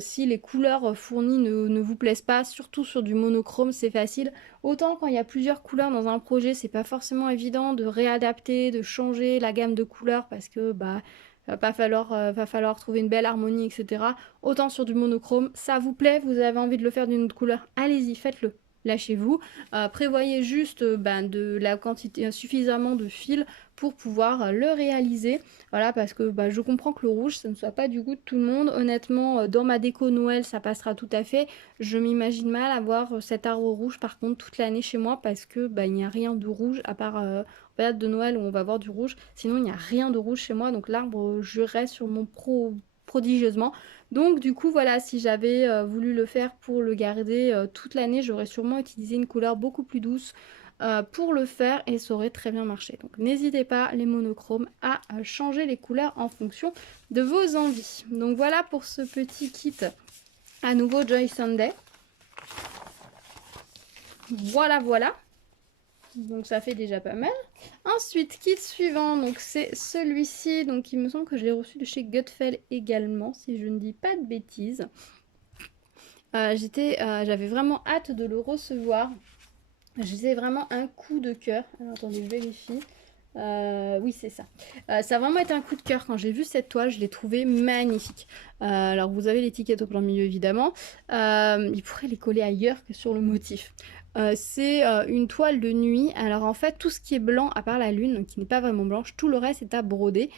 Si les couleurs fournies ne vous plaisent pas, surtout sur du monochrome, c'est facile. Autant quand il y a plusieurs couleurs dans un projet, c'est pas forcément évident de réadapter, de changer la gamme de couleurs parce que bah va falloir trouver une belle harmonie, etc. Autant sur du monochrome, ça vous plaît, vous avez envie de le faire d'une autre couleur, allez-y, faites-le. Lâchez-vous, prévoyez juste de la quantité suffisamment de fil pour pouvoir le réaliser. Voilà, parce que je comprends que le rouge, ça ne soit pas du goût de tout le monde. Honnêtement, dans ma déco Noël, ça passera tout à fait. Je m'imagine mal avoir cet arbre rouge par contre toute l'année chez moi parce que il n'y a rien de rouge à part en période de Noël où on va avoir du rouge. Sinon, il n'y a rien de rouge chez moi, donc l'arbre jurerait sur mon prodigieusement. Donc du coup voilà, si j'avais voulu le faire pour le garder toute l'année, j'aurais sûrement utilisé une couleur beaucoup plus douce pour le faire et ça aurait très bien marché. Donc n'hésitez pas les monochromes à changer les couleurs en fonction de vos envies. Donc voilà pour ce petit kit à nouveau Joy Sunday. Voilà. Donc ça fait déjà pas mal. Ensuite, kit suivant, donc c'est celui-ci. Donc il me semble que je l'ai reçu de chez Gutfeld également, si je ne dis pas de bêtises. J'avais vraiment hâte de le recevoir. J'ai vraiment un coup de cœur. Alors attendez, je vérifie. Oui, c'est ça. Ça a vraiment été un coup de cœur quand j'ai vu cette toile, je l'ai trouvée magnifique. Alors vous avez l'étiquette au plein milieu évidemment. Il pourrait les coller ailleurs que sur le motif. C'est une toile de nuit. Alors en fait, tout ce qui est blanc, à part la lune, qui n'est pas vraiment blanche, tout le reste est à broder.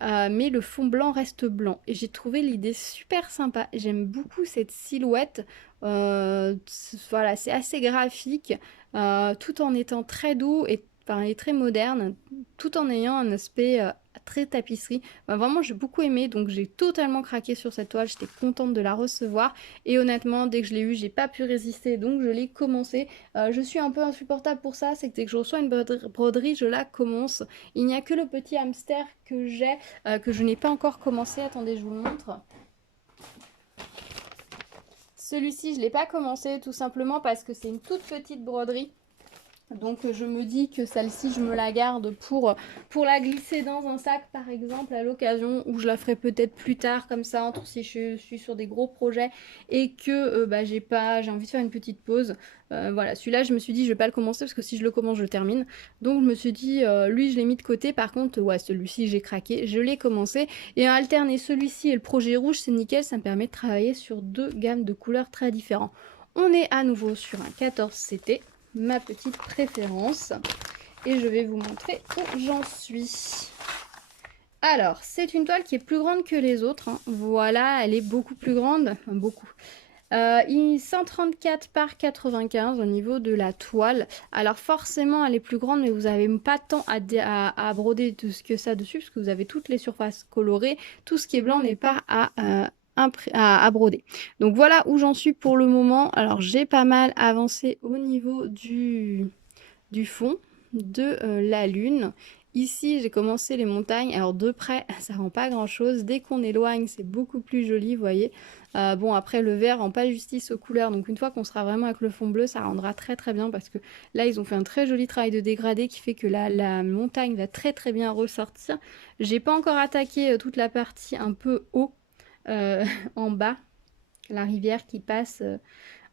Mais le fond blanc reste blanc. Et j'ai trouvé l'idée super sympa. J'aime beaucoup cette silhouette Voilà, c'est assez graphique, tout en étant très doux et très moderne, tout en ayant un aspect très tapisserie. Vraiment, j'ai beaucoup aimé, donc j'ai totalement craqué sur cette toile. J'étais contente de la recevoir. Et honnêtement, dès que je l'ai eue, j'ai pas pu résister, donc je l'ai commencé. Je suis un peu insupportable pour ça, c'est que dès que je reçois une broderie, je la commence. Il n'y a que le petit hamster que j'ai, que je n'ai pas encore commencé. Attendez, je vous le montre. Celui-ci, je ne l'ai pas commencé tout simplement parce que c'est une toute petite broderie. Donc je me dis que celle-ci, je me la garde pour la glisser dans un sac par exemple à l'occasion, ou je la ferai peut-être plus tard comme ça, entre si je suis sur des gros projets et que j'ai envie de faire une petite pause. Voilà, celui-là je me suis dit je vais pas le commencer parce que si je le commence je le termine. Donc je me suis dit lui je l'ai mis de côté. Par contre ouais, celui-ci j'ai craqué, je l'ai commencé, et alterner celui-ci et le projet rouge c'est nickel, ça me permet de travailler sur deux gammes de couleurs très différentes. On est à nouveau sur un 14 CT, ma petite préférence, et je vais vous montrer où j'en suis. Alors, c'est une toile qui est plus grande que les autres, hein. Voilà, elle est beaucoup plus grande, enfin, beaucoup. 134 par 95 au niveau de la toile. Alors forcément elle est plus grande, mais vous n'avez pas tant à broder tout ce que ça dessus, parce que vous avez toutes les surfaces colorées. Tout ce qui est blanc n'est pas à broder. Donc voilà où j'en suis pour le moment. Alors j'ai pas mal avancé au niveau du fond de la lune. Ici j'ai commencé les montagnes, alors de près ça rend pas grand chose, dès qu'on éloigne c'est beaucoup plus joli, vous voyez. Bon après le vert rend pas justice aux couleurs, donc une fois qu'on sera vraiment avec le fond bleu ça rendra très très bien, parce que là ils ont fait un très joli travail de dégradé qui fait que la montagne va très très bien ressortir. J'ai pas encore attaqué toute la partie un peu haut en bas, la rivière qui passe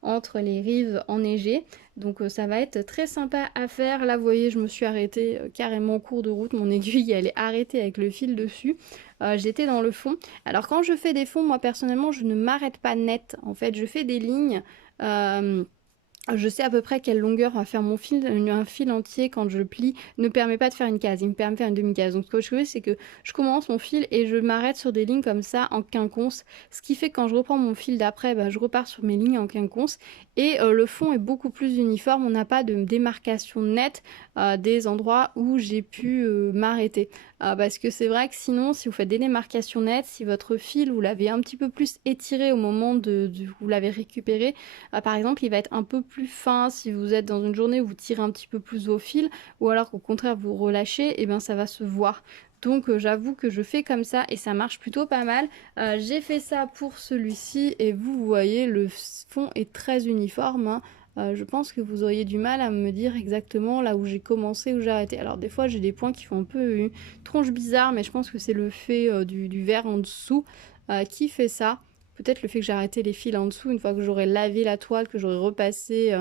entre les rives enneigées. Donc ça va être très sympa à faire. Là vous voyez je me suis arrêtée carrément en cours de route. Mon aiguille elle est arrêtée avec le fil dessus. J'étais dans le fond. Alors quand je fais des fonds, moi personnellement je ne m'arrête pas net. En fait je fais des lignes. Je sais à peu près quelle longueur va faire mon fil. Un fil entier, quand je le plie, ne permet pas de faire une case, il me permet de faire une demi-case. Donc ce que je fais, c'est que je commence mon fil et je m'arrête sur des lignes comme ça en quinconce. Ce qui fait que quand je reprends mon fil d'après, je repars sur mes lignes en quinconce. Et le fond est beaucoup plus uniforme. On n'a pas de démarcation nette des endroits où j'ai pu m'arrêter. Parce que c'est vrai que sinon, si vous faites des démarcations nettes, si votre fil, vous l'avez un petit peu plus étiré au moment où vous l'avez récupéré, par exemple, il va être un peu plus fin si vous êtes dans une journée où vous tirez un petit peu plus vos fils, ou alors qu'au contraire vous relâchez, et bien ça va se voir. Donc j'avoue que je fais comme ça et ça marche plutôt pas mal. J'ai fait ça pour celui-ci et vous voyez le fond est très uniforme, hein. Je pense que vous auriez du mal à me dire exactement là où j'ai commencé, où j'ai arrêté. Alors des fois j'ai des points qui font un peu une tronche bizarre, mais je pense que c'est le fait du verre en dessous qui fait ça. Peut-être le fait que j'ai arrêté les fils en dessous, une fois que j'aurai lavé la toile, que j'aurai repassé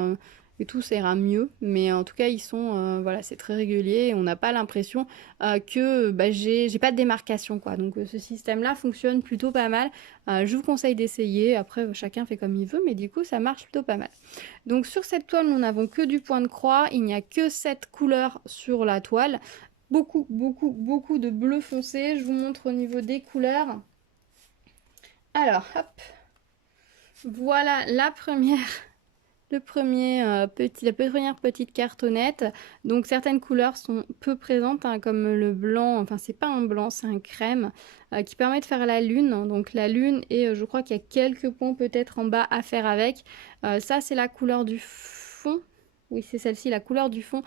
et tout, ça ira mieux. Mais en tout cas, ils sont, voilà, c'est très régulier et on n'a pas l'impression que j'ai pas de démarcation, quoi. Donc ce système-là fonctionne plutôt pas mal. Je vous conseille d'essayer. Après, chacun fait comme il veut, mais du coup, ça marche plutôt pas mal. Donc sur cette toile, nous n'avons que du point de croix. Il n'y a que 7 couleurs sur la toile. Beaucoup, beaucoup, beaucoup de bleu foncé. Je vous montre au niveau des couleurs. Alors, hop. Voilà la première, la première petite cartonnette. Donc certaines couleurs sont peu présentes, hein, comme le blanc, enfin c'est pas un blanc, c'est un crème qui permet de faire la lune. Donc la lune, et je crois qu'il y a quelques points peut-être en bas à faire avec. Ça c'est la couleur du fond. Oui, c'est celle-ci, la couleur du fond,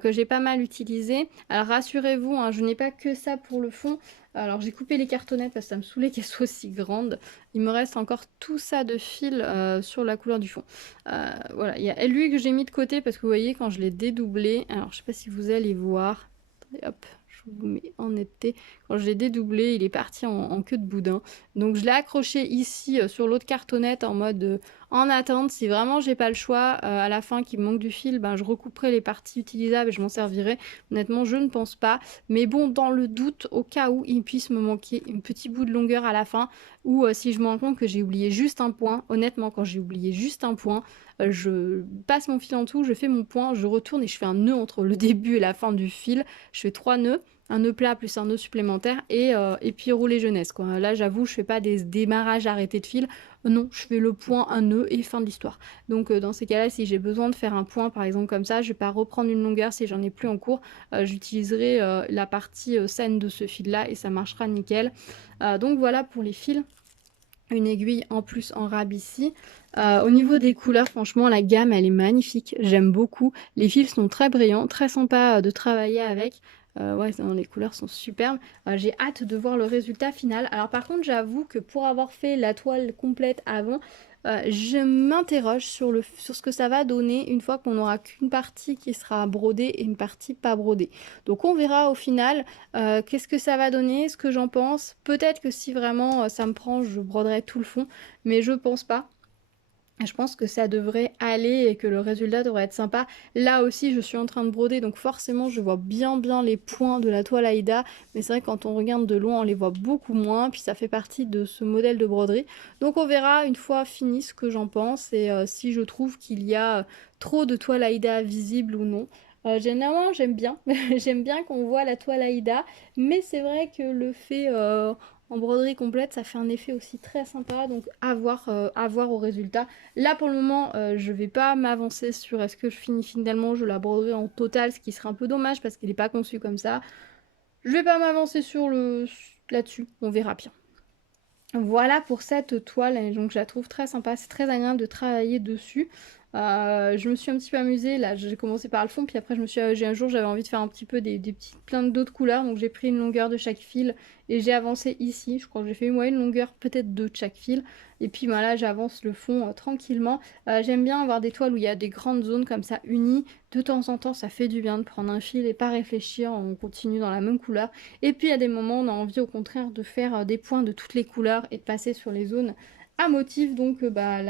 que j'ai pas mal utilisée. Alors rassurez-vous, hein, je n'ai pas que ça pour le fond. Alors j'ai coupé les cartonnettes parce que ça me saoulait qu'elles soient aussi grandes. Il me reste encore tout ça de fil sur la couleur du fond. Voilà, il y a lui que j'ai mis de côté parce que vous voyez quand je l'ai dédoublé, alors je sais pas si vous allez voir. Attendez, hop, je vous mets en netteté. Quand je l'ai dédoublé, il est parti en queue de boudin. Donc je l'ai accroché ici sur l'autre cartonnette en mode en attente. Si vraiment j'ai pas le choix, à la fin qu'il me manque du fil, je recouperai les parties utilisables et je m'en servirai. Honnêtement, je ne pense pas. Mais bon, dans le doute, au cas où il puisse me manquer un petit bout de longueur à la fin, ou si je me rends compte que j'ai oublié juste un point, honnêtement, quand j'ai oublié juste un point, je passe mon fil en dessous, je fais mon point, je retourne et je fais un nœud entre le début et la fin du fil. Je fais 3 nœuds. un nœud plat plus un nœud supplémentaire et puis rouler jeunesse quoi. Là j'avoue je fais pas des démarrages arrêtés de fil, non je fais le point, un nœud et fin de l'histoire. Donc dans ces cas-là si j'ai besoin de faire un point par exemple comme ça, je vais pas reprendre une longueur si j'en ai plus en cours, j'utiliserai la partie saine de ce fil là et ça marchera nickel. Donc voilà pour les fils. Une aiguille en plus en rab ici. Au niveau des couleurs, franchement, la gamme, elle est magnifique. J'aime beaucoup. Les fils sont très brillants, très sympa de travailler avec. Ouais, les couleurs sont superbes. J'ai hâte de voir le résultat final. Alors par contre, j'avoue que pour avoir fait la toile complète avant, je m'interroge sur ce que ça va donner une fois qu'on n'aura qu'une partie qui sera brodée et une partie pas brodée. Donc on verra au final qu'est-ce que ça va donner, ce que j'en pense. Peut-être que si vraiment ça me prend, je broderai tout le fond, mais je pense pas. Je pense que ça devrait aller et que le résultat devrait être sympa. Là aussi, je suis en train de broder, donc forcément, je vois bien les points de la toile Aïda. Mais c'est vrai que quand on regarde de loin, on les voit beaucoup moins. Puis ça fait partie de ce modèle de broderie. Donc on verra une fois fini ce que j'en pense et si je trouve qu'il y a trop de toile Aïda visible ou non. Généralement, j'aime bien. J'aime bien qu'on voit la toile Aïda. Mais c'est vrai que le fait en broderie complète, ça fait un effet aussi très sympa. Donc à voir au résultat. Là pour le moment je vais pas m'avancer sur est-ce que je finis finalement je la broderai en total, ce qui serait un peu dommage parce qu'elle n'est pas conçue comme ça. Je vais pas m'avancer sur là-dessus, on verra bien. Voilà pour cette toile, et donc je la trouve très sympa, c'est très agréable de travailler dessus. Je me suis un petit peu amusée, là j'ai commencé par le fond, puis après j'ai un jour j'avais envie de faire un petit peu des petites plein d'autres couleurs, donc j'ai pris une longueur de chaque fil et j'ai avancé ici, je crois que j'ai fait une longueur peut-être deux de chaque fil, et puis bah, là j'avance le fond tranquillement. J'aime bien avoir des toiles où il y a des grandes zones comme ça unies, de temps en temps ça fait du bien de prendre un fil et pas réfléchir, on continue dans la même couleur. Et puis à des moments on a envie au contraire de faire des points de toutes les couleurs et de passer sur les zones à motif, donc bah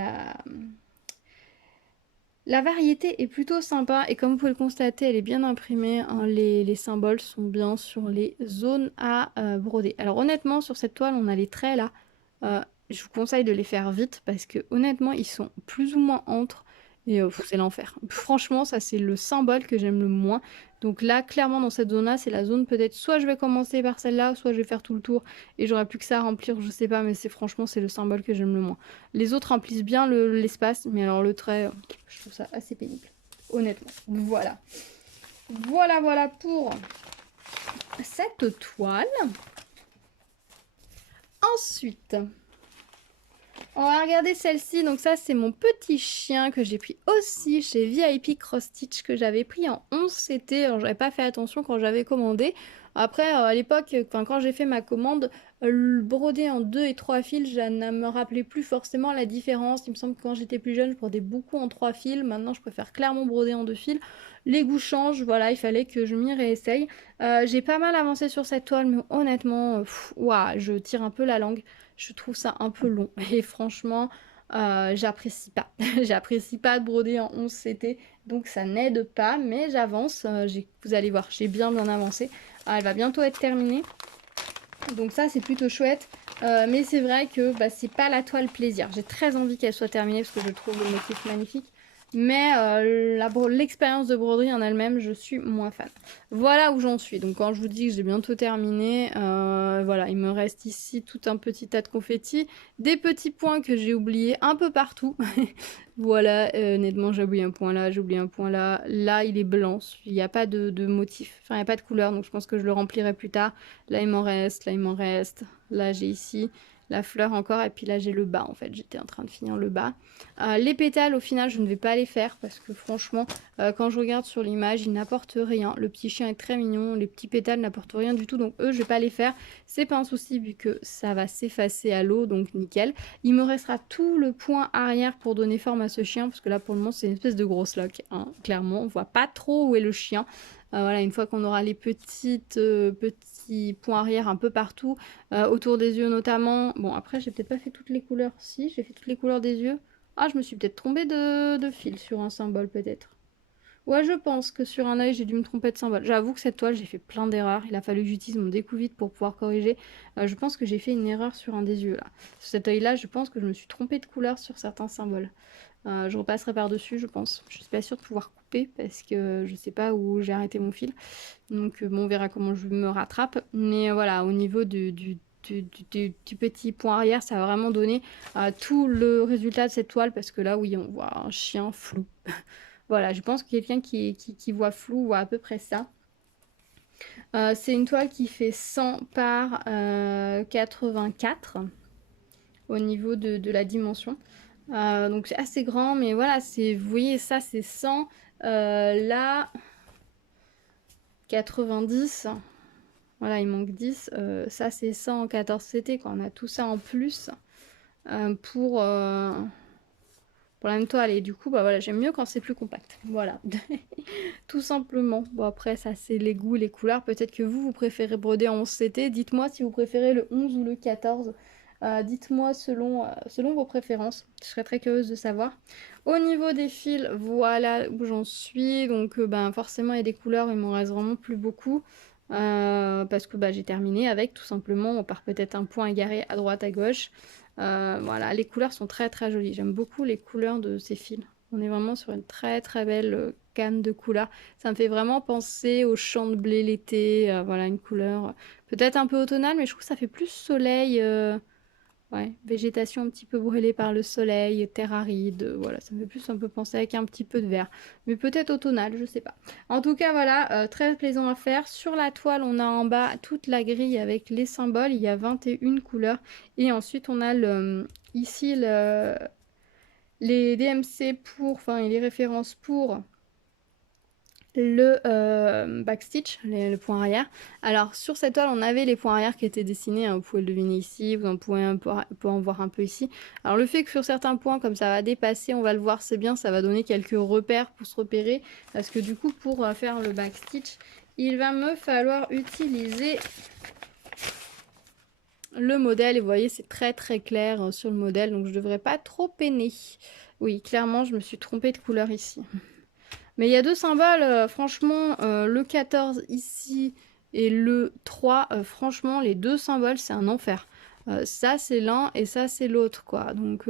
la variété est plutôt sympa et comme vous pouvez le constater, elle est bien imprimée, hein, les symboles sont bien sur les zones à broder. Alors honnêtement, sur cette toile, on a les traits là. Je vous conseille de les faire vite parce que honnêtement, ils sont plus ou moins entre et c'est l'enfer. Franchement, ça c'est le symbole que j'aime le moins. Donc là, clairement, dans cette zone-là, c'est la zone peut-être soit je vais commencer par celle-là, soit je vais faire tout le tour et j'aurai plus que ça à remplir, je sais pas, mais c'est franchement, c'est le symbole que j'aime le moins. Les autres remplissent bien l'espace, mais alors le trait, je trouve ça assez pénible, honnêtement. Voilà. Voilà pour cette toile. Ensuite, on va regarder celle-ci. Donc ça, c'est mon petit chien que j'ai pris aussi chez VIP Cross Stitch, que j'avais pris en 11 CT. Alors, j'avais pas fait attention quand j'avais commandé. Après, à l'époque, quand j'ai fait ma commande, le broder en 2 et 3 fils, je ne me rappelais plus forcément la différence. Il me semble que quand j'étais plus jeune, je brodais beaucoup en 3 fils. Maintenant, je préfère clairement broder en 2 fils. Les goûts changent, voilà, il fallait que je m'y réessaye. J'ai pas mal avancé sur cette toile, mais honnêtement, ouah, je tire un peu la langue. Je trouve ça un peu long et franchement, j'apprécie pas. J'apprécie pas de broder en 11 CT, donc ça n'aide pas, mais j'avance. Vous allez voir, j'ai bien avancé. Elle va bientôt être terminée, donc ça c'est plutôt chouette. Mais c'est vrai que bah, c'est pas la toile plaisir. J'ai très envie qu'elle soit terminée parce que je trouve le motif magnifique. Mais l'expérience de broderie en elle-même, je suis moins fan. Voilà où j'en suis. Donc quand je vous dis que j'ai bientôt terminé, voilà, il me reste ici tout un petit tas de confettis. Des petits points que j'ai oubliés un peu partout. Voilà, honnêtement, j'ai oublié un point là, j'ai oublié un point là. Là, il est blanc, il n'y a pas de motif, enfin, il n'y a pas de couleur, donc je pense que je le remplirai plus tard. Là, il m'en reste, là, il m'en reste. Là, j'ai ici la fleur encore, et puis là, j'ai le bas, en fait. J'étais en train de finir le bas. Les pétales, au final, je ne vais pas les faire, parce que franchement, quand je regarde sur l'image, ils n'apportent rien. Le petit chien est très mignon, les petits pétales n'apportent rien du tout, donc eux, je vais pas les faire. C'est pas un souci, vu que ça va s'effacer à l'eau, donc nickel. Il me restera tout le point arrière pour donner forme à ce chien, parce que là pour le moment c'est une espèce de grosse loque, hein. Clairement on voit pas trop où est le chien. Voilà, une fois qu'on aura les petits points arrière un peu partout, autour des yeux notamment. Bon après j'ai peut-être pas fait toutes les couleurs, si j'ai fait toutes les couleurs des yeux. Ah je me suis peut-être trompée de fil sur un symbole peut-être. Ouais, je pense que sur un œil, j'ai dû me tromper de symbole. J'avoue que cette toile, j'ai fait plein d'erreurs. Il a fallu que j'utilise mon découvite pour pouvoir corriger. Je pense que j'ai fait une erreur sur un des yeux, là. Sur cet œil-là, je pense que je me suis trompée de couleur sur certains symboles. Je repasserai par-dessus, je pense. Je suis pas sûre de pouvoir couper parce que je sais pas où j'ai arrêté mon fil. Donc bon, on verra comment je me rattrape. Mais voilà, au niveau du petit point arrière, ça va vraiment donner tout le résultat de cette toile parce que là, oui, on voit un chien flou. Voilà, je pense que quelqu'un qui voit flou voit à peu près ça. C'est une toile qui fait 100 par 84 au niveau de la dimension. Donc c'est assez grand, mais voilà, vous voyez, ça c'est 100. Là, 90. Voilà, il manque 10. Ça c'est 100 en 14 CT, quoi. On a tout ça en plus pour la même toile. Et du coup, bah voilà, j'aime mieux quand c'est plus compact. Voilà, tout simplement. Bon, après, ça c'est les goûts, les couleurs. Peut-être que vous préférez broder en 11 CT. Dites-moi si vous préférez le 11 ou le 14. Dites-moi selon vos préférences. Je serais très curieuse de savoir. Au niveau des fils, voilà où j'en suis. Donc, ben, forcément, il y a des couleurs, il m'en reste vraiment plus beaucoup. Parce que bah, j'ai terminé avec, tout simplement. On part peut-être un point égaré à droite, à gauche. Voilà, les couleurs sont très très jolies. J'aime beaucoup les couleurs de ces fils. On est vraiment sur une très très belle gamme de couleurs. Ça me fait vraiment penser aux champs de blé l'été. Voilà, une couleur peut-être un peu automnale, mais je trouve que ça fait plus soleil. Ouais, végétation un petit peu brûlée par le soleil, terre aride, voilà, ça me fait plus un peu penser avec un petit peu de vert. Mais peut-être automnal, je sais pas. En tout cas, voilà, très plaisant à faire. Sur la toile, on a en bas toute la grille avec les symboles. Il y a 21 couleurs. Et ensuite, on a ici les DMC enfin, les références pour le backstitch, le point arrière. Alors sur cette toile on avait les points arrière qui étaient dessinés, hein, vous pouvez le deviner ici, vous en pouvez en voir un peu ici. Alors le fait que sur certains points comme ça va dépasser, on va le voir, c'est bien, ça va donner quelques repères pour se repérer, parce que du coup pour faire le backstitch il va me falloir utiliser le modèle, et vous voyez c'est très très clair sur le modèle, donc je devrais pas trop peiner. Oui, clairement je me suis trompée de couleur ici. Mais il y a deux symboles, franchement, le 14 ici et le 3, franchement, les deux symboles, c'est un enfer. Ça, c'est l'un et ça, c'est l'autre, quoi. Donc,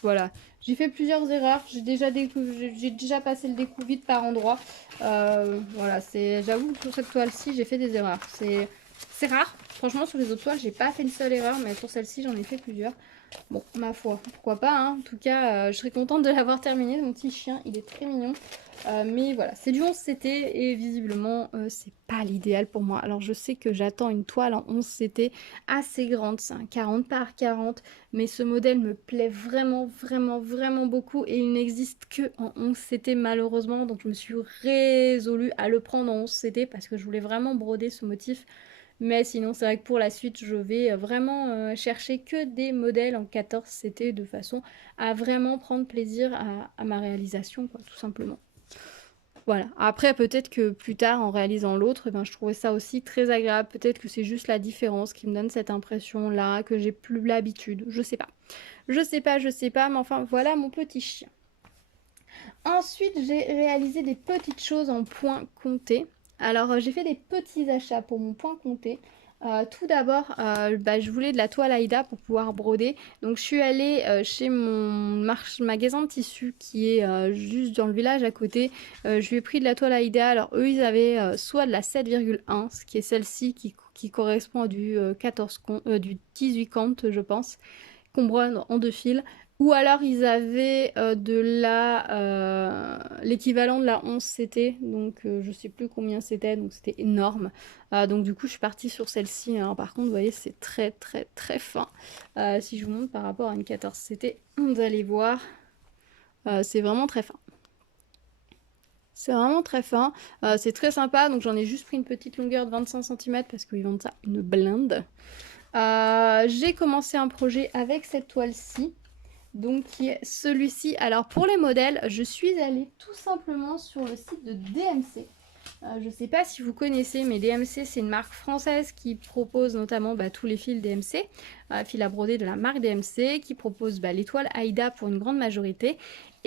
voilà. J'ai fait plusieurs erreurs. J'ai déjà passé le découp vite par endroit. Voilà, j'avoue que sur cette toile-ci, j'ai fait des erreurs. C'est rare. Franchement, sur les autres toiles, j'ai pas fait une seule erreur, mais sur celle-ci, j'en ai fait plusieurs. Bon, ma foi, pourquoi pas, hein. En tout cas, je serais contente de l'avoir terminé. Mon petit chien, il est très mignon. Mais voilà, c'est du 11 CT et visiblement, c'est pas l'idéal pour moi. Alors, je sais que j'attends une toile en 11 CT assez grande. C'est un 40 par 40. Mais ce modèle me plaît vraiment, vraiment, vraiment beaucoup. Et il n'existe que en 11 CT malheureusement. Donc, je me suis résolue à le prendre en 11 CT parce que je voulais vraiment broder ce motif. Mais sinon, c'est vrai que pour la suite, je vais vraiment chercher que des modèles en 14 CT de façon à vraiment prendre plaisir à ma réalisation, quoi, tout simplement. Voilà. Après, peut-être que plus tard, en réalisant l'autre, je trouvais ça aussi très agréable. Peut-être que c'est juste la différence qui me donne cette impression-là, que j'ai plus l'habitude. Je sais pas. Je sais pas, mais enfin, voilà mon petit chien. Ensuite, j'ai réalisé des petites choses en points comptés. Alors, j'ai fait des petits achats pour mon point compté. Tout d'abord, je voulais de la toile Aïda pour pouvoir broder. Donc, je suis allée chez mon magasin de tissus qui est juste dans le village à côté. Je lui ai pris de la toile Aïda. Alors, eux, ils avaient soit de la 7,1, ce qui est celle-ci qui correspond à du 18 comptes, je pense, qu'on brode en deux fils. Ou alors ils avaient l'équivalent de la 11 CT, donc je sais plus combien c'était, donc c'était énorme. Donc du coup je suis partie sur celle-ci, hein. Par contre vous voyez c'est très très très fin. Si je vous montre par rapport à une 14 CT, vous allez voir, c'est vraiment très fin. C'est vraiment très fin, c'est très sympa, donc j'en ai juste pris une petite longueur de 25 cm parce qu'ils vendent ça une blinde. J'ai commencé un projet avec cette toile-ci. Donc qui est celui-ci. Alors pour les modèles, je suis allée tout simplement sur le site de DMC. Je ne sais pas si vous connaissez, mais DMC c'est une marque française qui propose notamment tous les fils DMC, fils à broder de la marque DMC, qui propose l'étoile Aïda pour une grande majorité.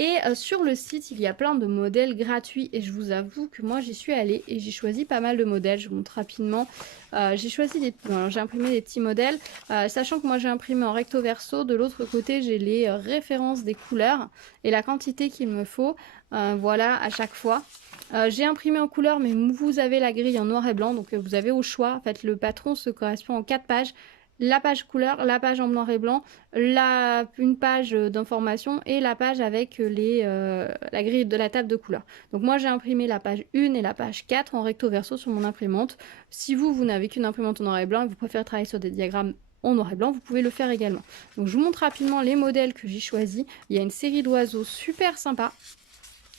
Et sur le site, il y a plein de modèles gratuits et je vous avoue que moi j'y suis allée et j'ai choisi pas mal de modèles. Je vous montre rapidement. J'ai imprimé des petits modèles, sachant que moi j'ai imprimé en recto verso. De l'autre côté, j'ai les références des couleurs et la quantité qu'il me faut. Voilà, à chaque fois. J'ai imprimé en couleur, mais vous avez la grille en noir et blanc, donc vous avez au choix. En fait, le patron se correspond en 4 pages. La page couleur, la page en noir et blanc, une page d'information et la page avec la grille de la table de couleur. Donc moi j'ai imprimé la page 1 et la page 4 en recto verso sur mon imprimante. Si vous n'avez qu'une imprimante en noir et blanc et que vous préférez travailler sur des diagrammes en noir et blanc, vous pouvez le faire également. Donc je vous montre rapidement les modèles que j'ai choisis. Il y a une série d'oiseaux super sympa.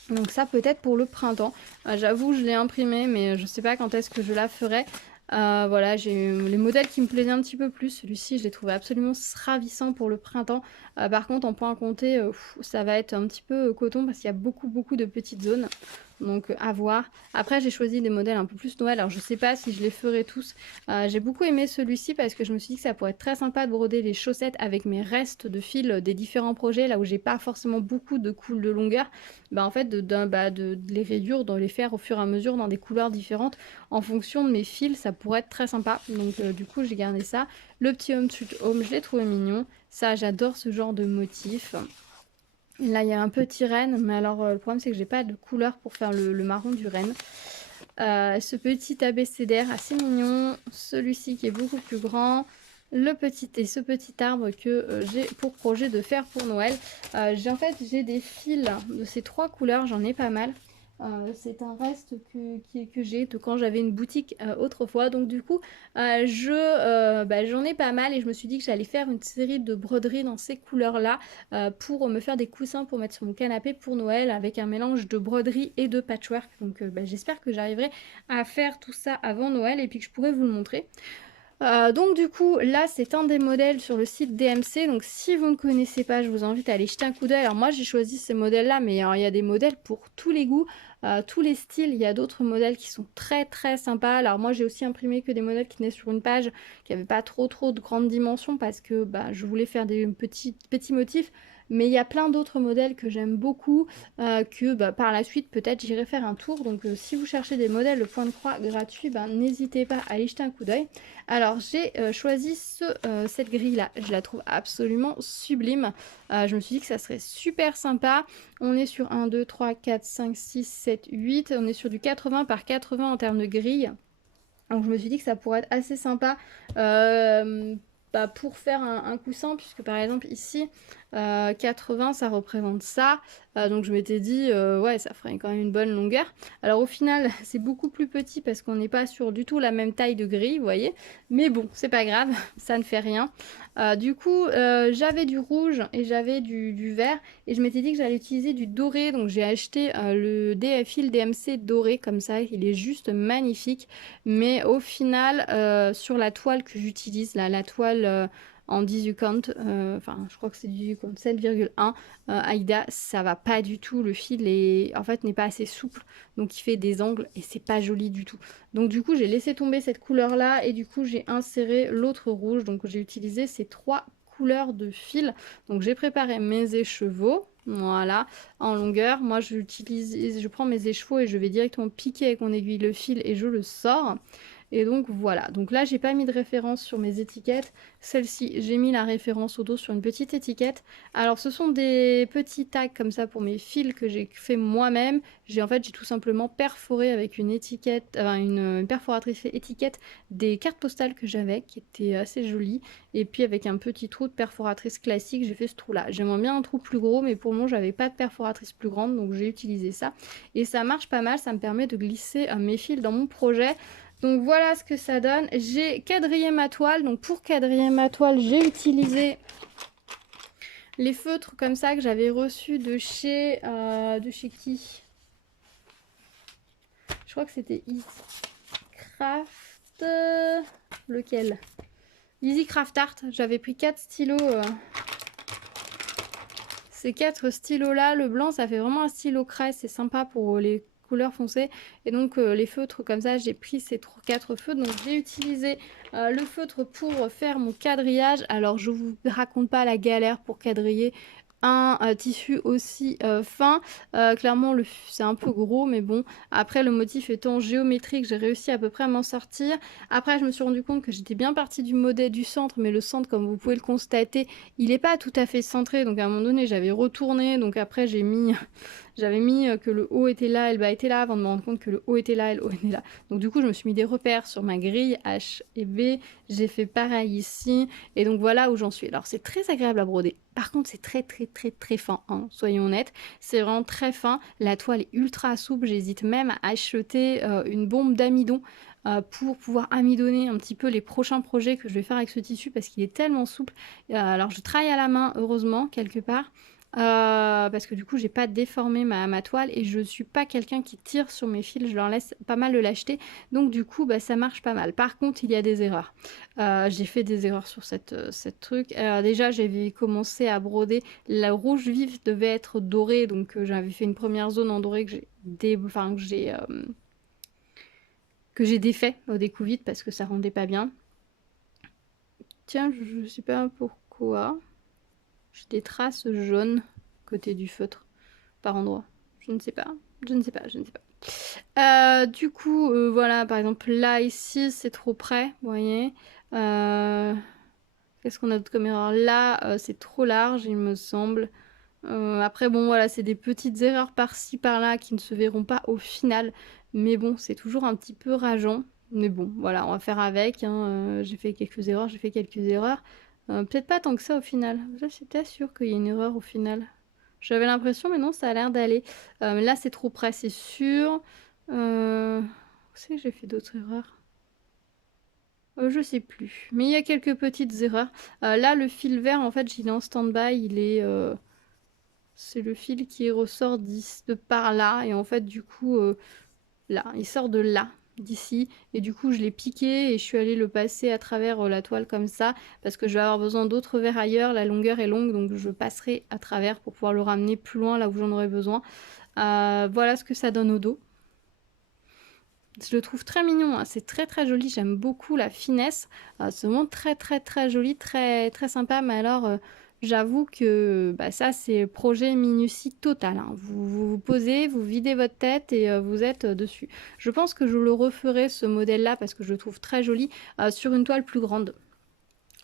Donc ça peut-être pour le printemps. J'avoue je l'ai imprimé mais je sais pas quand est-ce que je la ferai. Voilà, j'ai les modèles qui me plaisaient un petit peu plus. Celui-ci, je l'ai trouvé absolument ravissant pour le printemps. Par contre, en point compté, ça va être un petit peu coton parce qu'il y a beaucoup de petites zones. Donc à voir. Après, j'ai choisi des modèles un peu plus Noël. Alors je sais pas si je les ferai tous. J'ai beaucoup aimé celui-ci parce que je me suis dit que ça pourrait être très sympa de broder les chaussettes avec mes restes de fil des différents projets. Là où j'ai pas forcément beaucoup de cool de longueur. Bah en fait de les réduire, de les faire au fur et à mesure dans des couleurs différentes en fonction de mes fils, ça pourrait être très sympa. Donc du coup j'ai gardé ça. Le petit Home Sweet Home, je l'ai trouvé mignon. Ça, j'adore ce genre de motif. Là il y a un petit renne, mais alors le problème c'est que j'ai pas de couleur pour faire le marron du renne. Ce petit abécédaire assez mignon. Celui-ci qui est beaucoup plus grand. Ce petit arbre que j'ai pour projet de faire pour Noël. J'ai des fils de ces 3 couleurs, j'en ai pas mal. C'est un reste que j'ai de quand j'avais une boutique autrefois. Donc du coup, j'en ai pas mal et je me suis dit que j'allais faire une série de broderies dans ces couleurs-là pour me faire des coussins pour mettre sur mon canapé pour Noël avec un mélange de broderie et de patchwork. Donc j'espère que j'arriverai à faire tout ça avant Noël et puis que je pourrai vous le montrer. Donc du coup là c'est un des modèles sur le site DMC, donc si vous ne connaissez pas je vous invite à aller jeter un coup d'œil. Alors moi j'ai choisi ces modèles là mais il y a des modèles pour tous les goûts, tous les styles. Il y a d'autres modèles qui sont très sympas. Alors moi j'ai aussi imprimé que des modèles qui tenaient sur une page qui n'avaient pas trop de grandes dimensions parce que je voulais faire des petits motifs. Mais il y a plein d'autres modèles que j'aime beaucoup, par la suite peut-être j'irai faire un tour. Donc si vous cherchez des modèles de point de croix gratuits, n'hésitez pas à aller jeter un coup d'œil. Alors j'ai choisi cette grille là, je la trouve absolument sublime. Je me suis dit que ça serait super sympa. On est sur 1, 2, 3, 4, 5, 6, 7, 8. On est sur du 80 par 80 en termes de grille. Donc je me suis dit que ça pourrait être assez sympa pour faire un coussin, puisque par exemple ici 80 ça représente ça. Donc je m'étais dit ouais ça ferait quand même une bonne longueur. Alors au final c'est beaucoup plus petit parce qu'on n'est pas sur du tout la même taille de grille, vous voyez, mais bon c'est pas grave, ça ne fait rien. Du coup j'avais du rouge et j'avais du vert et je m'étais dit que j'allais utiliser du doré, donc j'ai acheté le fil DMC doré comme ça, il est juste magnifique. Mais au final sur la toile que j'utilise, la toile en 18 count, je crois que c'est 18 count 7,1 Aïda, ça va pas du tout. Le fil n'est pas assez souple, donc il fait des angles et c'est pas joli du tout. Donc du coup j'ai laissé tomber cette couleur là et du coup j'ai inséré l'autre rouge. Donc j'ai utilisé ces 3 couleurs de fil. Donc j'ai préparé mes écheveaux. Voilà, en longueur. Moi je prends mes écheveaux et je vais directement piquer avec mon aiguille le fil et je le sors. Et donc voilà, donc là j'ai pas mis de référence sur mes étiquettes, celle-ci j'ai mis la référence au dos sur une petite étiquette. Alors ce sont des petits tags comme ça pour mes fils que j'ai fait moi-même. J'ai tout simplement perforé avec une étiquette, une perforatrice étiquette des cartes postales que j'avais qui étaient assez jolies. Et puis avec un petit trou de perforatrice classique j'ai fait ce trou là. J'aimerais bien un trou plus gros mais pour le moment j'avais pas de perforatrice plus grande donc j'ai utilisé ça. Et ça marche pas mal, ça me permet de glisser mes fils dans mon projet. Donc voilà ce que ça donne. J'ai quadrillé ma toile. Donc pour quadriller ma toile, j'ai utilisé les feutres comme ça que j'avais reçus de chez qui? Je crois que c'était Easy Craft. Lequel? Easy Craft Art. J'avais pris 4 stylos. Ces 4 stylos là. Le blanc, ça fait vraiment un stylo craie. C'est sympa pour les couleur foncée et donc les feutres comme ça j'ai pris ces 4 feutres. Donc j'ai utilisé le feutre pour faire mon quadrillage. Alors je vous raconte pas la galère pour quadriller un tissu aussi fin. Clairement, c'est un peu gros, mais bon. Après, le motif étant géométrique, j'ai réussi à peu près à m'en sortir. Après, je me suis rendu compte que j'étais bien partie du modèle du centre, mais le centre, comme vous pouvez le constater, il n'est pas tout à fait centré. Donc, à un moment donné, j'avais retourné. Donc, après, j'avais mis que le haut était là et le bas était là avant de me rendre compte que le haut était là et le haut était là. Donc, du coup, je me suis mis des repères sur ma grille H et B. J'ai fait pareil ici. Et donc, voilà où j'en suis. Alors, c'est très agréable à broder. Par contre, c'est très, très, très, très fin, hein, soyons honnêtes. C'est vraiment très fin. La toile est ultra souple. J'hésite même à acheter une bombe d'amidon pour pouvoir amidonner un petit peu les prochains projets que je vais faire avec ce tissu parce qu'il est tellement souple. Alors, je travaille à la main, heureusement, quelque part. Parce que du coup j'ai pas déformé ma toile et je suis pas quelqu'un qui tire sur mes fils, je leur laisse pas mal le lâcheter, donc du coup bah, ça marche pas mal. Par contre il y a des erreurs, j'ai fait des erreurs sur cette truc. Déjà j'avais commencé à broder, la rouge vive devait être dorée, donc j'avais fait une première zone en doré que j'ai défait au découvite parce que ça rendait pas bien. Tiens, je sais pas pourquoi j'ai des traces jaunes côté du feutre par endroit. Je ne sais pas. Je ne sais pas. Je ne sais pas. Du coup, voilà, par exemple, là, ici, c'est trop près, vous voyez. Qu'est-ce qu'on a d'autre comme erreur? Là, c'est trop large, il me semble. Après, bon, voilà, c'est des petites erreurs par-ci, par-là qui ne se verront pas au final. Mais bon, c'est toujours un petit peu rageant. Mais bon, voilà, on va faire avec, hein. J'ai fait quelques erreurs, j'ai fait quelques erreurs. Peut-être pas tant que ça au final. Je suis pas sûre qu'il y ait une erreur au final. J'avais l'impression, mais non, ça a l'air d'aller. Là, c'est trop près, c'est sûr. Où c'est que j'ai fait d'autres erreurs? Je sais plus. Mais il y a quelques petites erreurs. Là, le fil vert, en fait, il est en stand-by. C'est le fil qui ressort de par là. Et en fait, du coup, là, il sort de là, d'ici. Et du coup, je l'ai piqué et je suis allée le passer à travers la toile comme ça. Parce que je vais avoir besoin d'autres verres ailleurs. La longueur est longue, donc je passerai à travers pour pouvoir le ramener plus loin, là où j'en aurai besoin. Voilà ce que ça donne au dos. Je le trouve très mignon, hein. C'est très très joli, j'aime beaucoup la finesse. C'est vraiment très très très joli, très très sympa. Mais alors, j'avoue que bah, ça c'est projet minutie totale, hein. Vous posez, vous videz votre tête et vous êtes dessus. Je pense que je le referai ce modèle-là parce que je le trouve très joli sur une toile plus grande.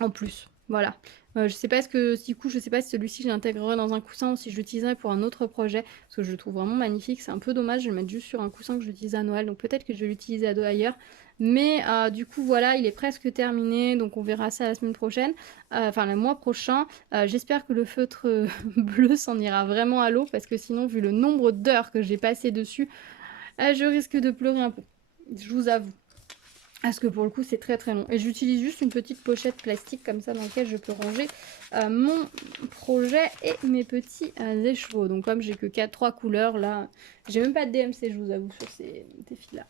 En plus, voilà. Je sais pas du coup, je sais pas si celui-ci je l'intégrerai dans un coussin ou si je l'utiliserai pour un autre projet, parce que je le trouve vraiment magnifique. C'est un peu dommage de le mettre juste sur un coussin que j'utilise à Noël, donc peut-être que je vais l'utiliser ailleurs. Mais du coup, voilà, il est presque terminé, donc on verra ça la semaine prochaine, enfin le mois prochain. J'espère que le feutre bleu s'en ira vraiment à l'eau, parce que sinon, vu le nombre d'heures que j'ai passé dessus, je risque de pleurer un peu. Je vous avoue. Parce que pour le coup c'est très très long. Et j'utilise juste une petite pochette plastique comme ça dans laquelle je peux ranger mon projet et mes petits écheveaux. Donc comme j'ai que 3 couleurs là, j'ai même pas de DMC je vous avoue sur ces fils là.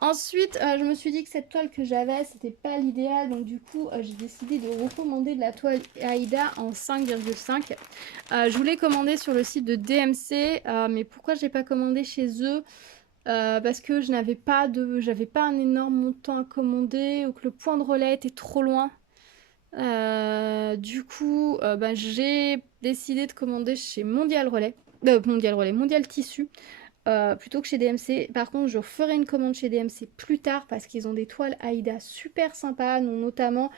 Ensuite je me suis dit que cette toile que j'avais c'était pas l'idéal. Donc du coup j'ai décidé de recommander de la toile Aïda en 5,5. Je voulais commander sur le site de DMC mais pourquoi je l'ai pas commandé chez eux? Parce que j'avais pas un énorme montant à commander ou que le point de relais était trop loin. Du coup, bah, j'ai décidé de commander chez Mondial Tissu plutôt que chez DMC. Par contre, je ferai une commande chez DMC plus tard parce qu'ils ont des toiles Aïda super sympas, notamment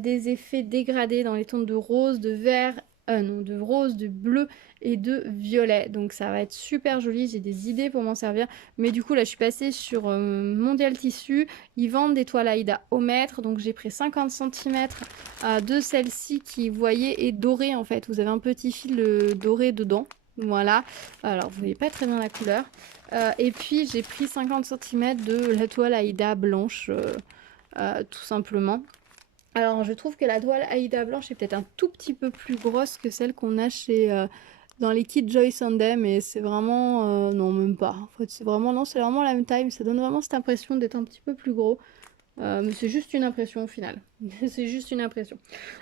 des effets dégradés dans les tons de rose, de vert. Non, de rose, de bleu et de violet. Donc ça va être super joli. J'ai des idées pour m'en servir. Mais du coup, là, je suis passée sur Mondial Tissu. Ils vendent des toiles Aïda au mètre. Donc j'ai pris 50 cm de celle-ci qui, vous voyez, est dorée en fait. Vous avez un petit fil doré dedans. Voilà. Alors, vous voyez pas très bien la couleur. Et puis, j'ai pris 50 cm de la toile Aïda blanche, tout simplement. Alors, je trouve que la toile Aïda blanche est peut-être un tout petit peu plus grosse que celle qu'on a dans les kits Joy Sunday, mais c'est vraiment... non, même pas. En fait, c'est vraiment la même taille, mais ça donne vraiment cette impression d'être un petit peu plus gros. Mais c'est juste une impression au final. C'est juste une impression.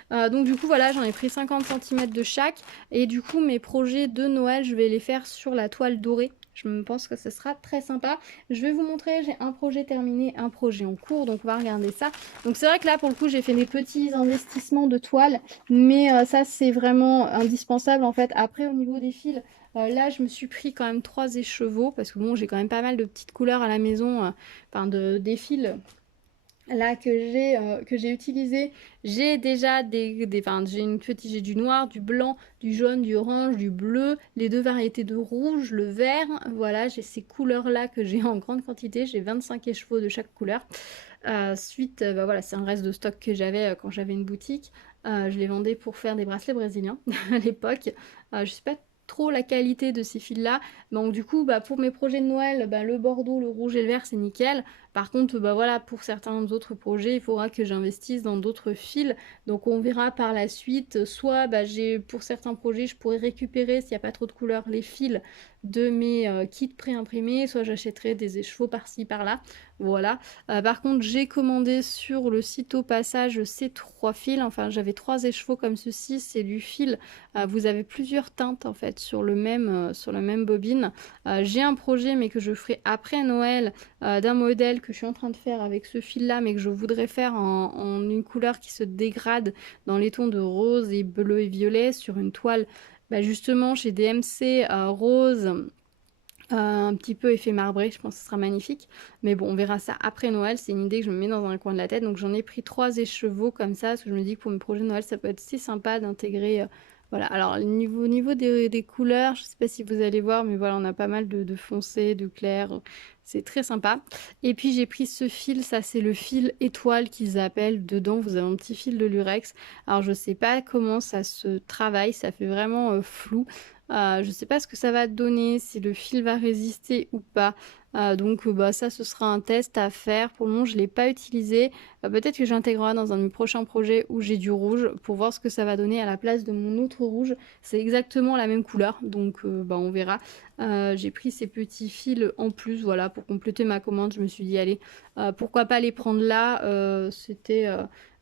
Donc du coup voilà, j'en ai pris 50 cm de chaque. Et du coup mes projets de Noël, je vais les faire sur la toile dorée. Je me pense que ce sera très sympa. Je vais vous montrer, j'ai un projet terminé, un projet en cours, donc on va regarder ça. Donc c'est vrai que là, pour le coup, j'ai fait des petits investissements de toile, mais ça, c'est vraiment indispensable en fait. Après, au niveau des fils, là, je me suis pris quand même 3 écheveaux, parce que bon, j'ai quand même pas mal de petites couleurs à la maison, enfin des fils là que j'ai utilisé. J'ai déjà enfin, j'ai du noir, du blanc, du jaune, du orange, du bleu, les 2 variétés de rouge, le vert. Voilà, j'ai ces couleurs là que j'ai en grande quantité. J'ai 25 écheveaux de chaque couleur. Suite, bah voilà, c'est un reste de stock que j'avais quand j'avais une boutique. Je les vendais pour faire des bracelets brésiliens à l'époque. Je sais pas trop la qualité de ces fils là, donc du coup bah, pour mes projets de Noël, bah, le bordeaux, le rouge et le vert c'est nickel. Par contre, bah voilà, pour certains autres projets, il faudra que j'investisse dans d'autres fils. Donc on verra par la suite. Soit bah, pour certains projets, je pourrais récupérer, s'il n'y a pas trop de couleurs, les fils de mes kits pré-imprimés. Soit j'achèterai des écheveaux par-ci, par-là. Voilà. Par contre, j'ai commandé sur le site au passage ces 3 fils. Enfin, j'avais 3 écheveaux comme ceci. C'est du fil. Vous avez plusieurs teintes en fait sur le même bobine. J'ai un projet, mais que je ferai après Noël, d'un modèle que je suis en train de faire avec ce fil là, mais que je voudrais faire en une couleur qui se dégrade dans les tons de rose et bleu et violet sur une toile bah, justement chez DMC rose, un petit peu effet marbré. Je pense que ce sera magnifique, mais bon, on verra ça après Noël. C'est une idée que je me mets dans un coin de la tête, donc j'en ai pris 3 écheveaux comme ça, parce que je me dis que pour mes projets de Noël ça peut être si sympa d'intégrer voilà. Alors niveau des couleurs, je sais pas si vous allez voir, mais voilà, on a pas mal de foncé, de clair, c'est très sympa. Et puis j'ai pris ce fil, ça c'est le fil étoile qu'ils appellent. Dedans vous avez un petit fil de lurex. Alors je sais pas comment ça se travaille, ça fait vraiment flou. Je sais pas ce que ça va donner, si le fil va résister ou pas. Donc bah, ça ce sera un test à faire. Pour le moment je l'ai pas utilisé. Peut-être que j'intégrerai dans un de mes prochains projets où j'ai du rouge pour voir ce que ça va donner à la place de mon autre rouge. C'est exactement la même couleur, donc bah, on verra. J'ai pris ces petits fils en plus, voilà, pour compléter ma commande. Je me suis dit, allez, pourquoi pas les prendre là.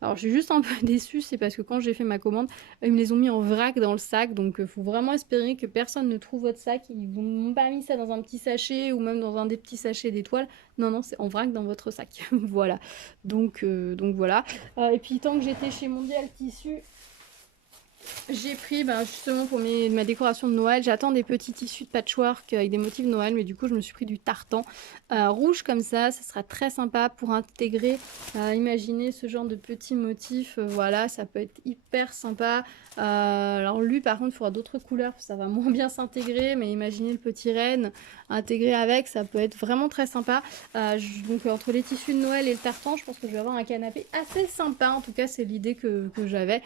Alors, je suis juste un peu déçue, c'est parce que quand j'ai fait ma commande, ils me les ont mis en vrac dans le sac. Donc, il faut vraiment espérer que personne ne trouve votre sac. Ils m'ont pas mis ça dans un petit sachet ou même dans un des petits sachets d'étoiles. Non, non, c'est en vrac dans votre sac. Voilà. Donc voilà. Et puis, tant que j'étais chez Mondial Tissu, j'ai pris justement pour ma décoration de Noël, j'attends des petits tissus de patchwork avec des motifs de Noël, mais du coup je me suis pris du tartan rouge comme ça sera très sympa pour intégrer, imaginez ce genre de petits motifs, voilà, ça peut être hyper sympa. Alors lui par contre il faudra d'autres couleurs, ça va moins bien s'intégrer, mais imaginez le petit renne intégré avec, ça peut être vraiment très sympa. Donc entre les tissus de Noël et le tartan, je pense que je vais avoir un canapé assez sympa, en tout cas c'est l'idée que j'avais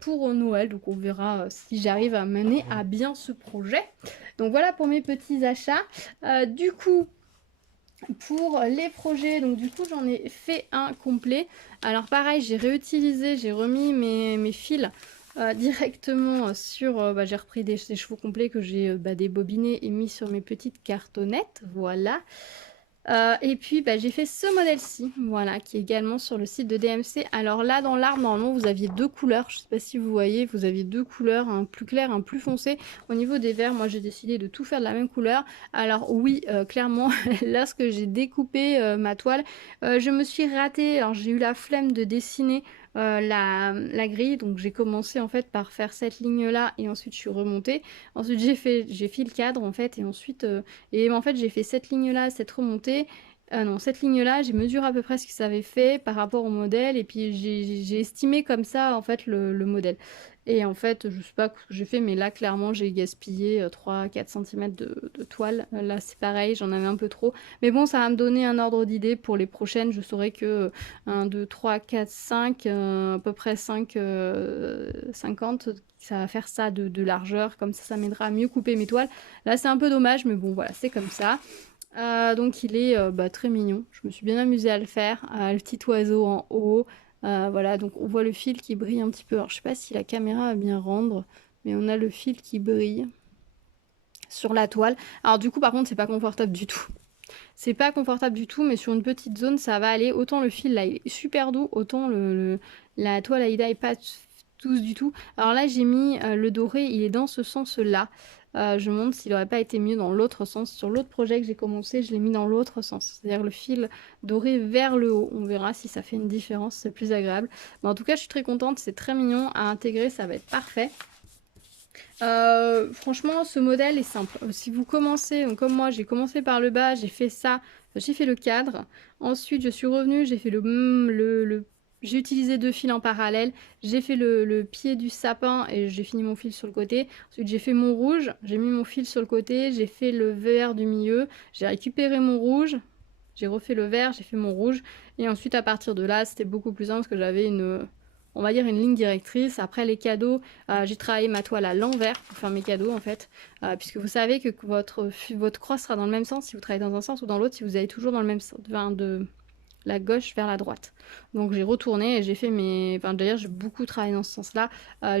pour Noël. Donc on verra si j'arrive à mener à bien ce projet. Donc voilà pour mes petits achats. Du coup, pour les projets, donc du coup j'en ai fait un complet. Alors pareil, j'ai réutilisé, j'ai remis mes fils directement sur... j'ai repris des chevaux complets que j'ai débobinés et mis sur mes petites cartonnettes. Voilà. Et puis j'ai fait ce modèle-ci, voilà, qui est également sur le site de DMC. Alors là, dans l'arbre, normalement, vous aviez 2 couleurs. Je sais pas si vous voyez, vous aviez 2 couleurs, un plus clair, un plus foncé. Au niveau des verts, moi, j'ai décidé de tout faire de la même couleur. Alors oui, clairement, lorsque j'ai découpé ma toile, je me suis ratée. Alors j'ai eu la flemme de dessiner la grille, donc j'ai commencé en fait par faire cette ligne là et ensuite je suis remontée. Ensuite j'ai fait le cadre en fait et ensuite en fait j'ai fait cette ligne là, cette remontée. Non, cette ligne-là, j'ai mesuré à peu près ce que ça avait fait par rapport au modèle et puis j'ai estimé comme ça en fait le modèle. Et en fait, je sais pas ce que j'ai fait, mais là clairement j'ai gaspillé 3-4 cm de toile. Là c'est pareil, j'en avais un peu trop. Mais bon, ça va me donner un ordre d'idée pour les prochaines. Je saurai que 1, 2, 3, 4, 5, à peu près 5, 50, ça va faire ça de largeur. Comme ça m'aidera à mieux couper mes toiles. Là c'est un peu dommage, mais bon voilà, c'est comme ça. Donc il est très mignon, je me suis bien amusée à le faire, le petit oiseau en haut, voilà, donc on voit le fil qui brille un petit peu. Alors je sais pas si la caméra va bien rendre, mais on a le fil qui brille sur la toile. Alors du coup par contre c'est pas confortable du tout. C'est pas confortable du tout, mais sur une petite zone ça va aller. Autant le fil là il est super doux, autant la toile Aïda est pas douce du tout. Alors là j'ai mis le doré, il est dans ce sens là. je me demande s'il n'aurait pas été mieux dans l'autre sens. Sur l'autre projet que j'ai commencé, je l'ai mis dans l'autre sens, c'est-à-dire le fil doré vers le haut. On verra si ça fait une différence, c'est plus agréable. Mais en tout cas, je suis très contente, c'est très mignon à intégrer, ça va être parfait. Franchement, ce modèle est simple. Si vous commencez, donc comme moi, j'ai commencé par le bas, j'ai fait ça, j'ai fait le cadre. Ensuite, je suis revenue, j'ai fait j'ai utilisé 2 fils en parallèle. J'ai fait le pied du sapin et j'ai fini mon fil sur le côté. Ensuite, j'ai fait mon rouge, j'ai mis mon fil sur le côté, j'ai fait le vert du milieu, j'ai récupéré mon rouge, j'ai refait le vert, j'ai fait mon rouge. Et ensuite, à partir de là, c'était beaucoup plus simple parce que j'avais on va dire une ligne directrice. Après les cadeaux, j'ai travaillé ma toile à l'envers pour faire mes cadeaux en fait, puisque vous savez que votre croix sera dans le même sens si vous travaillez dans un sens ou dans l'autre, si vous allez toujours dans le même sens, de la gauche vers la droite. Donc j'ai retourné et j'ai fait d'ailleurs j'ai beaucoup travaillé dans ce sens-là.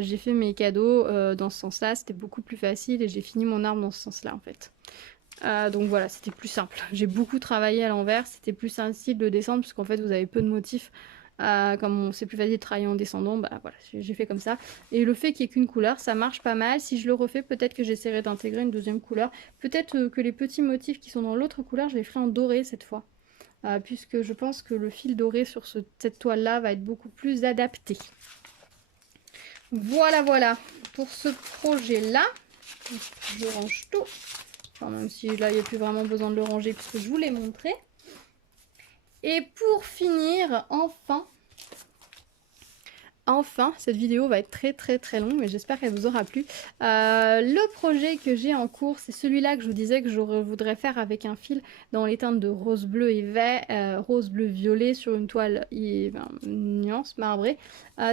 J'ai fait mes cadeaux dans ce sens-là, c'était beaucoup plus facile et j'ai fini mon arbre dans ce sens-là en fait. Donc voilà, c'était plus simple. J'ai beaucoup travaillé à l'envers, c'était plus facile de descendre puisqu'en fait vous avez peu de motifs. Comme c'est plus facile de travailler en descendant, bah voilà, j'ai fait comme ça. Et le fait qu'il n'y ait qu'une couleur, ça marche pas mal. Si je le refais, peut-être que j'essaierai d'intégrer une deuxième couleur. Peut-être que les petits motifs qui sont dans l'autre couleur, je les ferai en doré cette fois. Puisque je pense que le fil doré sur cette toile-là va être beaucoup plus adapté. Voilà, voilà, pour ce projet-là. Je range tout. Enfin, même si là, il n'y a plus vraiment besoin de le ranger puisque je vous l'ai montré. Et pour finir, enfin, cette vidéo va être très longue, mais j'espère qu'elle vous aura plu. Le projet que j'ai en cours, c'est celui-là que je vous disais que je voudrais faire avec un fil dans les teintes de rose bleu et vert, rose bleu violet sur une toile nuance marbrée.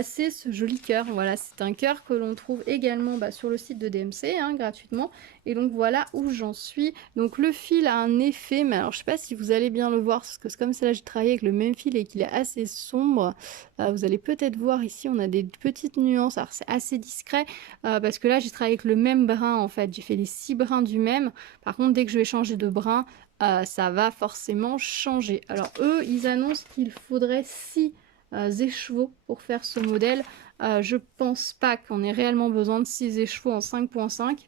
C'est ce joli cœur. Voilà, c'est un cœur que l'on trouve également sur le site de DMC, gratuitement. Et donc voilà où j'en suis. Donc le fil a un effet, mais alors je sais pas si vous allez bien le voir, parce que comme c'est là j'ai travaillé avec le même fil et qu'il est assez sombre. Vous allez peut-être voir ici, on a des petites nuances. Alors c'est assez discret, parce que là j'ai travaillé avec le même brin en fait. J'ai fait les 6 brins du même. Par contre, dès que je vais changer de brin, ça va forcément changer. Alors eux, ils annoncent qu'il faudrait 6 écheveaux pour faire ce modèle. Je pense pas qu'on ait réellement besoin de 6 écheveaux en 5.5,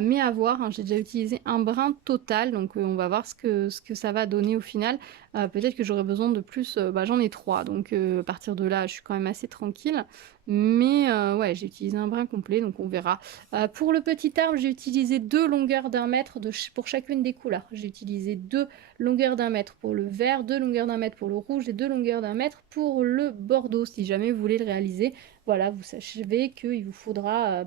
mais à voir. J'ai déjà utilisé un brin total, donc on va voir ce que ça va donner au final. Peut-être que j'aurai besoin de plus. J'en ai 3, donc à partir de là je suis quand même assez tranquille, mais ouais, j'ai utilisé un brin complet, donc on verra. Pour le petit arbre, j'ai utilisé 2 longueurs d'1 mètre pour chacune des couleurs. J'ai utilisé 2 longueurs d'1 mètre pour le vert, 2 longueurs d'1 mètre pour le rouge et 2 longueurs d'1 mètre pour le bordeaux, si jamais vous voulez le réaliser. Voilà, vous savez qu'il vous faudra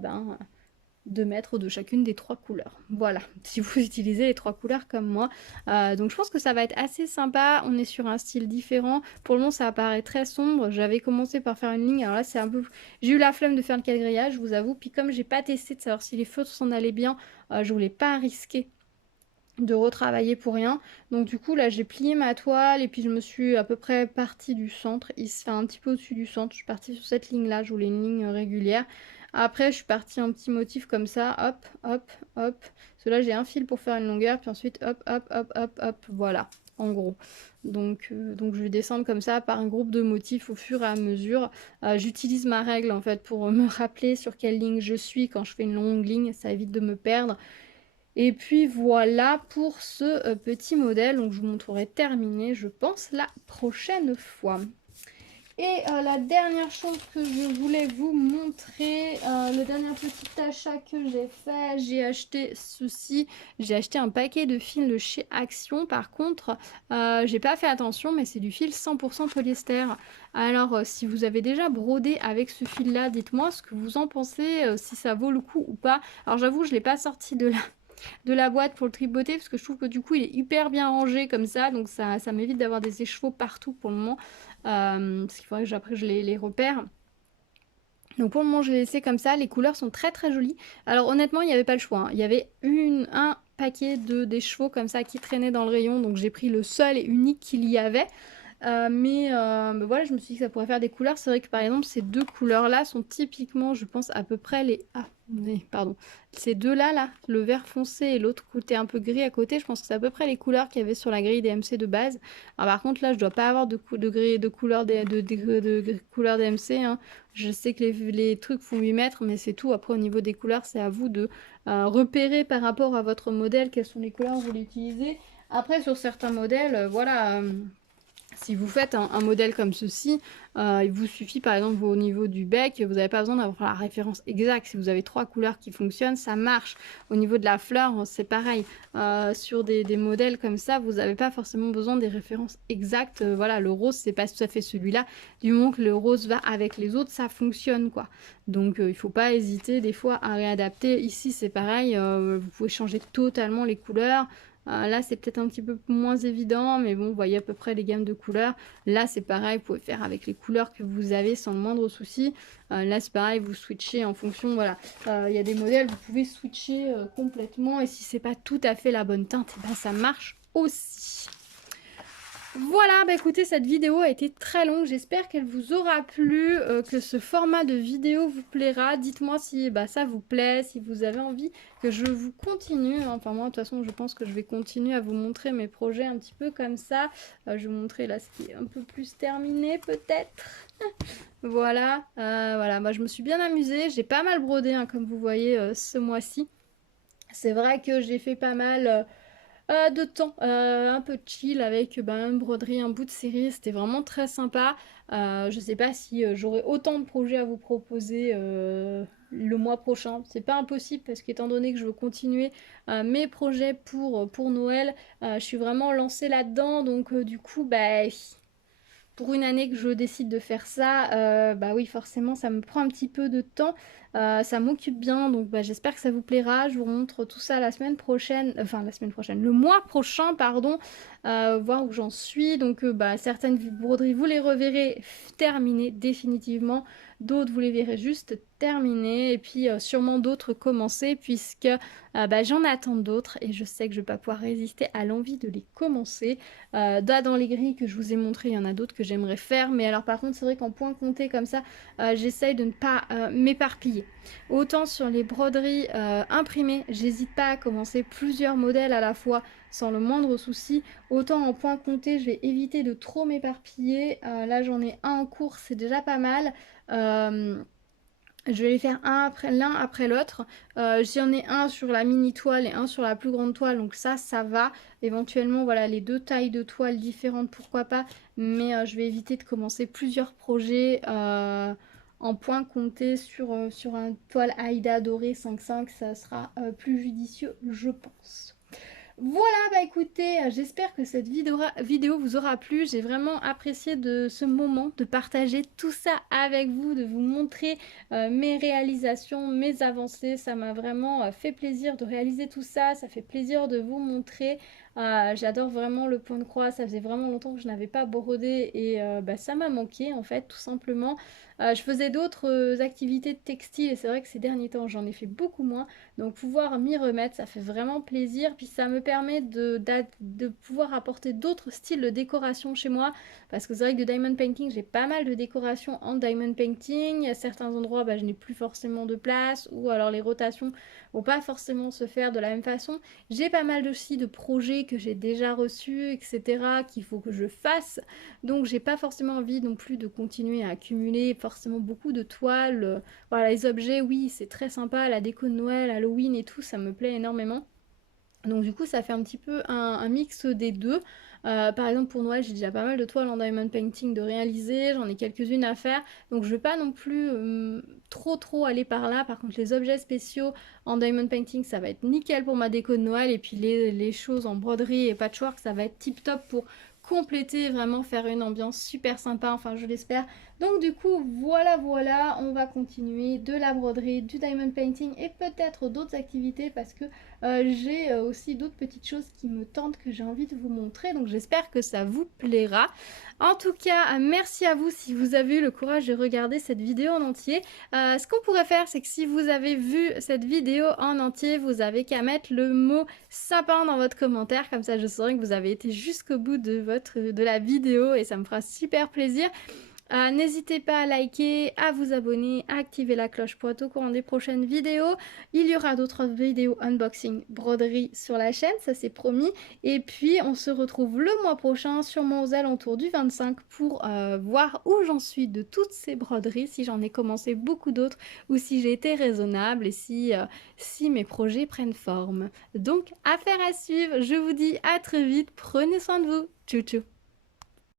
2 mètres de chacune des 3 couleurs. Voilà, si vous utilisez les 3 couleurs comme moi. Donc je pense que ça va être assez sympa. On est sur un style différent. Pour le moment, ça apparaît très sombre. J'avais commencé par faire une ligne. Alors là, c'est un peu... J'ai eu la flemme de faire le quadrillage, je vous avoue. Puis comme j'ai pas testé de savoir si les feutres s'en allaient bien, je voulais pas risquer de retravailler pour rien. Donc du coup là j'ai plié ma toile et puis je me suis à peu près partie du centre. Il se fait un petit peu au-dessus du centre. Je suis partie sur cette ligne là, je voulais une ligne régulière. Après je suis partie en petit motif comme ça, hop, hop, hop. Parce que là j'ai un fil pour faire une longueur, puis ensuite hop, hop, hop, hop, hop, voilà, en gros. Donc je vais descendre comme ça par un groupe de motifs au fur et à mesure. J'utilise ma règle en fait pour me rappeler sur quelle ligne je suis quand je fais une longue ligne, ça évite de me perdre. Et puis voilà pour ce petit modèle, donc je vous montrerai terminé, je pense, la prochaine fois. Et la dernière chose que je voulais vous montrer, le dernier petit achat que j'ai fait, j'ai acheté ceci. J'ai acheté un paquet de fils de chez Action. Par contre, j'ai pas fait attention, mais c'est du fil 100% polyester. Alors, si vous avez déjà brodé avec ce fil-là, dites-moi ce que vous en pensez, si ça vaut le coup ou pas. Alors j'avoue, je l'ai pas sorti de la boîte pour le tripoter parce que je trouve que du coup il est hyper bien rangé comme ça, donc ça m'évite d'avoir des écheveaux partout pour le moment, parce qu'il faudrait que après je les repère. Donc pour le moment je l'ai laissé comme ça. Les couleurs sont très jolies. Alors honnêtement il n'y avait pas le choix, Il y avait un paquet d'écheveaux comme ça qui traînait dans le rayon, donc j'ai pris le seul et unique qu'il y avait. Mais voilà, je me suis dit que ça pourrait faire des couleurs. C'est vrai que par exemple, ces deux couleurs-là sont typiquement, je pense, à peu près les... Ah, mais pardon. Ces deux-là, là, le vert foncé et l'autre côté un peu gris à côté, je pense que c'est à peu près les couleurs qu'il y avait sur la grille DMC de base. Alors par contre, là, je dois pas avoir de grille de couleur de couleur DMC, hein. Je sais que les trucs font 8 mètres, mais c'est tout. Après, au niveau des couleurs, c'est à vous de repérer par rapport à votre modèle quelles sont les couleurs que vous voulez utiliser. Après, sur certains modèles, voilà, si vous faites un modèle comme ceci, il vous suffit par exemple au niveau du bec, vous n'avez pas besoin d'avoir la référence exacte. Si vous avez 3 couleurs qui fonctionnent, ça marche. Au niveau de la fleur, c'est pareil. Sur des modèles comme ça, vous n'avez pas forcément besoin des références exactes. Voilà, le rose, c'est pas tout à fait celui-là. Du moment que le rose va avec les autres, ça fonctionne, quoi. Donc il ne faut pas hésiter des fois à réadapter. Ici, c'est pareil, vous pouvez changer totalement les couleurs. Là, c'est peut-être un petit peu moins évident, mais bon, vous voyez à peu près les gammes de couleurs. Là, c'est pareil, vous pouvez faire avec les couleurs que vous avez sans le moindre souci. Là, c'est pareil, vous switchez en fonction, voilà. Il y a des modèles, vous pouvez switcher complètement, et si c'est pas tout à fait la bonne teinte, eh ben, ça marche aussi. Voilà, bah écoutez, cette vidéo a été très longue, j'espère qu'elle vous aura plu, que ce format de vidéo vous plaira. Dites-moi si ça vous plaît, si vous avez envie que je vous continue. Enfin moi, de toute façon, je pense que je vais continuer à vous montrer mes projets un petit peu comme ça. Je vais vous montrer là ce qui est un peu plus terminé peut-être. Voilà, voilà, moi je me suis bien amusée, j'ai pas mal brodé, hein, comme vous voyez ce mois-ci. C'est vrai que j'ai fait pas mal... de temps, un peu chill avec une broderie, un bout de série, c'était vraiment très sympa. Je sais pas si j'aurai autant de projets à vous proposer le mois prochain. C'est pas impossible parce qu'étant donné que je veux continuer mes projets pour Noël, je suis vraiment lancée là-dedans. Donc du coup, pour une année que je décide de faire ça, bah oui, forcément, ça me prend un petit peu de temps. Ça m'occupe bien, donc j'espère que ça vous plaira. Je vous montre tout ça la semaine prochaine, enfin la semaine prochaine, le mois prochain, pardon, voir où j'en suis. Donc certaines broderies, vous les reverrez terminées définitivement. D'autres, vous les verrez juste terminées. Et puis sûrement d'autres commencer, puisque j'en attends d'autres. Et je sais que je ne vais pas pouvoir résister à l'envie de les commencer. Là, dans les grilles que je vous ai montré, il y en a d'autres que j'aimerais faire. Mais alors par contre, c'est vrai qu'en point compté comme ça, j'essaye de ne pas m'éparpiller. Autant sur les broderies imprimées, j'hésite pas à commencer plusieurs modèles à la fois sans le moindre souci. Autant en point compté, je vais éviter de trop m'éparpiller. Là, j'en ai un en cours, c'est déjà pas mal. Je vais les faire l'un après l'autre. J'en ai un sur la mini toile et un sur la plus grande toile, donc ça va. Éventuellement, voilà, les deux tailles de toile différentes, pourquoi pas. Mais je vais éviter de commencer plusieurs projets en point compté sur un toile Aïda doré 5,5. Ça sera plus judicieux, je pense. Voilà, écoutez, j'espère que cette vidéo vous aura plu. J'ai vraiment apprécié de ce moment, de partager tout ça avec vous, de vous montrer mes réalisations, mes avancées. Ça m'a vraiment fait plaisir de réaliser tout ça. Ça fait plaisir de vous montrer. J'adore vraiment le point de croix. Ça faisait vraiment longtemps que je n'avais pas brodé et ça m'a manqué en fait, tout simplement. Je faisais d'autres activités de textile et c'est vrai que ces derniers temps, j'en ai fait beaucoup moins. Donc pouvoir m'y remettre, ça fait vraiment plaisir. Puis ça me permet de pouvoir apporter d'autres styles de décoration chez moi. Parce que c'est vrai que de diamond painting, j'ai pas mal de décorations en diamond painting. À certains endroits, je n'ai plus forcément de place. Ou alors les rotations vont pas forcément se faire de la même façon. J'ai pas mal aussi de projets que j'ai déjà reçus, etc. qu'il faut que je fasse. Donc j'ai pas forcément envie non plus de continuer à accumuler forcément beaucoup de toiles. Voilà, les objets, oui, c'est très sympa. La déco de Noël, Halloween et tout, ça me plaît énormément. Donc du coup, ça fait un petit peu un mix des deux. Par exemple, pour Noël, j'ai déjà pas mal de toiles en diamond painting de réaliser. J'en ai quelques-unes à faire. Donc je vais pas non plus trop aller par là. Par contre, les objets spéciaux en diamond painting, ça va être nickel pour ma déco de Noël. Et puis les choses en broderie et patchwork, ça va être tip top pour compléter, vraiment faire une ambiance super sympa, enfin je l'espère. Donc du coup voilà, on va continuer de la broderie, du diamond painting et peut-être d'autres activités parce que J'ai aussi d'autres petites choses qui me tentent que j'ai envie de vous montrer, donc j'espère que ça vous plaira. En tout cas, merci à vous si vous avez eu le courage de regarder cette vidéo en entier. Ce qu'on pourrait faire, c'est que si vous avez vu cette vidéo en entier, vous avez qu'à mettre le mot sapin dans votre commentaire, comme ça je saurai que vous avez été jusqu'au bout de la vidéo et ça me fera super plaisir. N'hésitez pas à liker, à vous abonner, à activer la cloche pour être au courant des prochaines vidéos. Il y aura d'autres vidéos unboxing broderie sur la chaîne, ça c'est promis. Et puis on se retrouve le mois prochain, sûrement aux alentours du 25, pour voir où j'en suis de toutes ces broderies, si j'en ai commencé beaucoup d'autres ou si j'ai été raisonnable et si mes projets prennent forme. Donc affaire à suivre, je vous dis à très vite, prenez soin de vous, tchou tchou.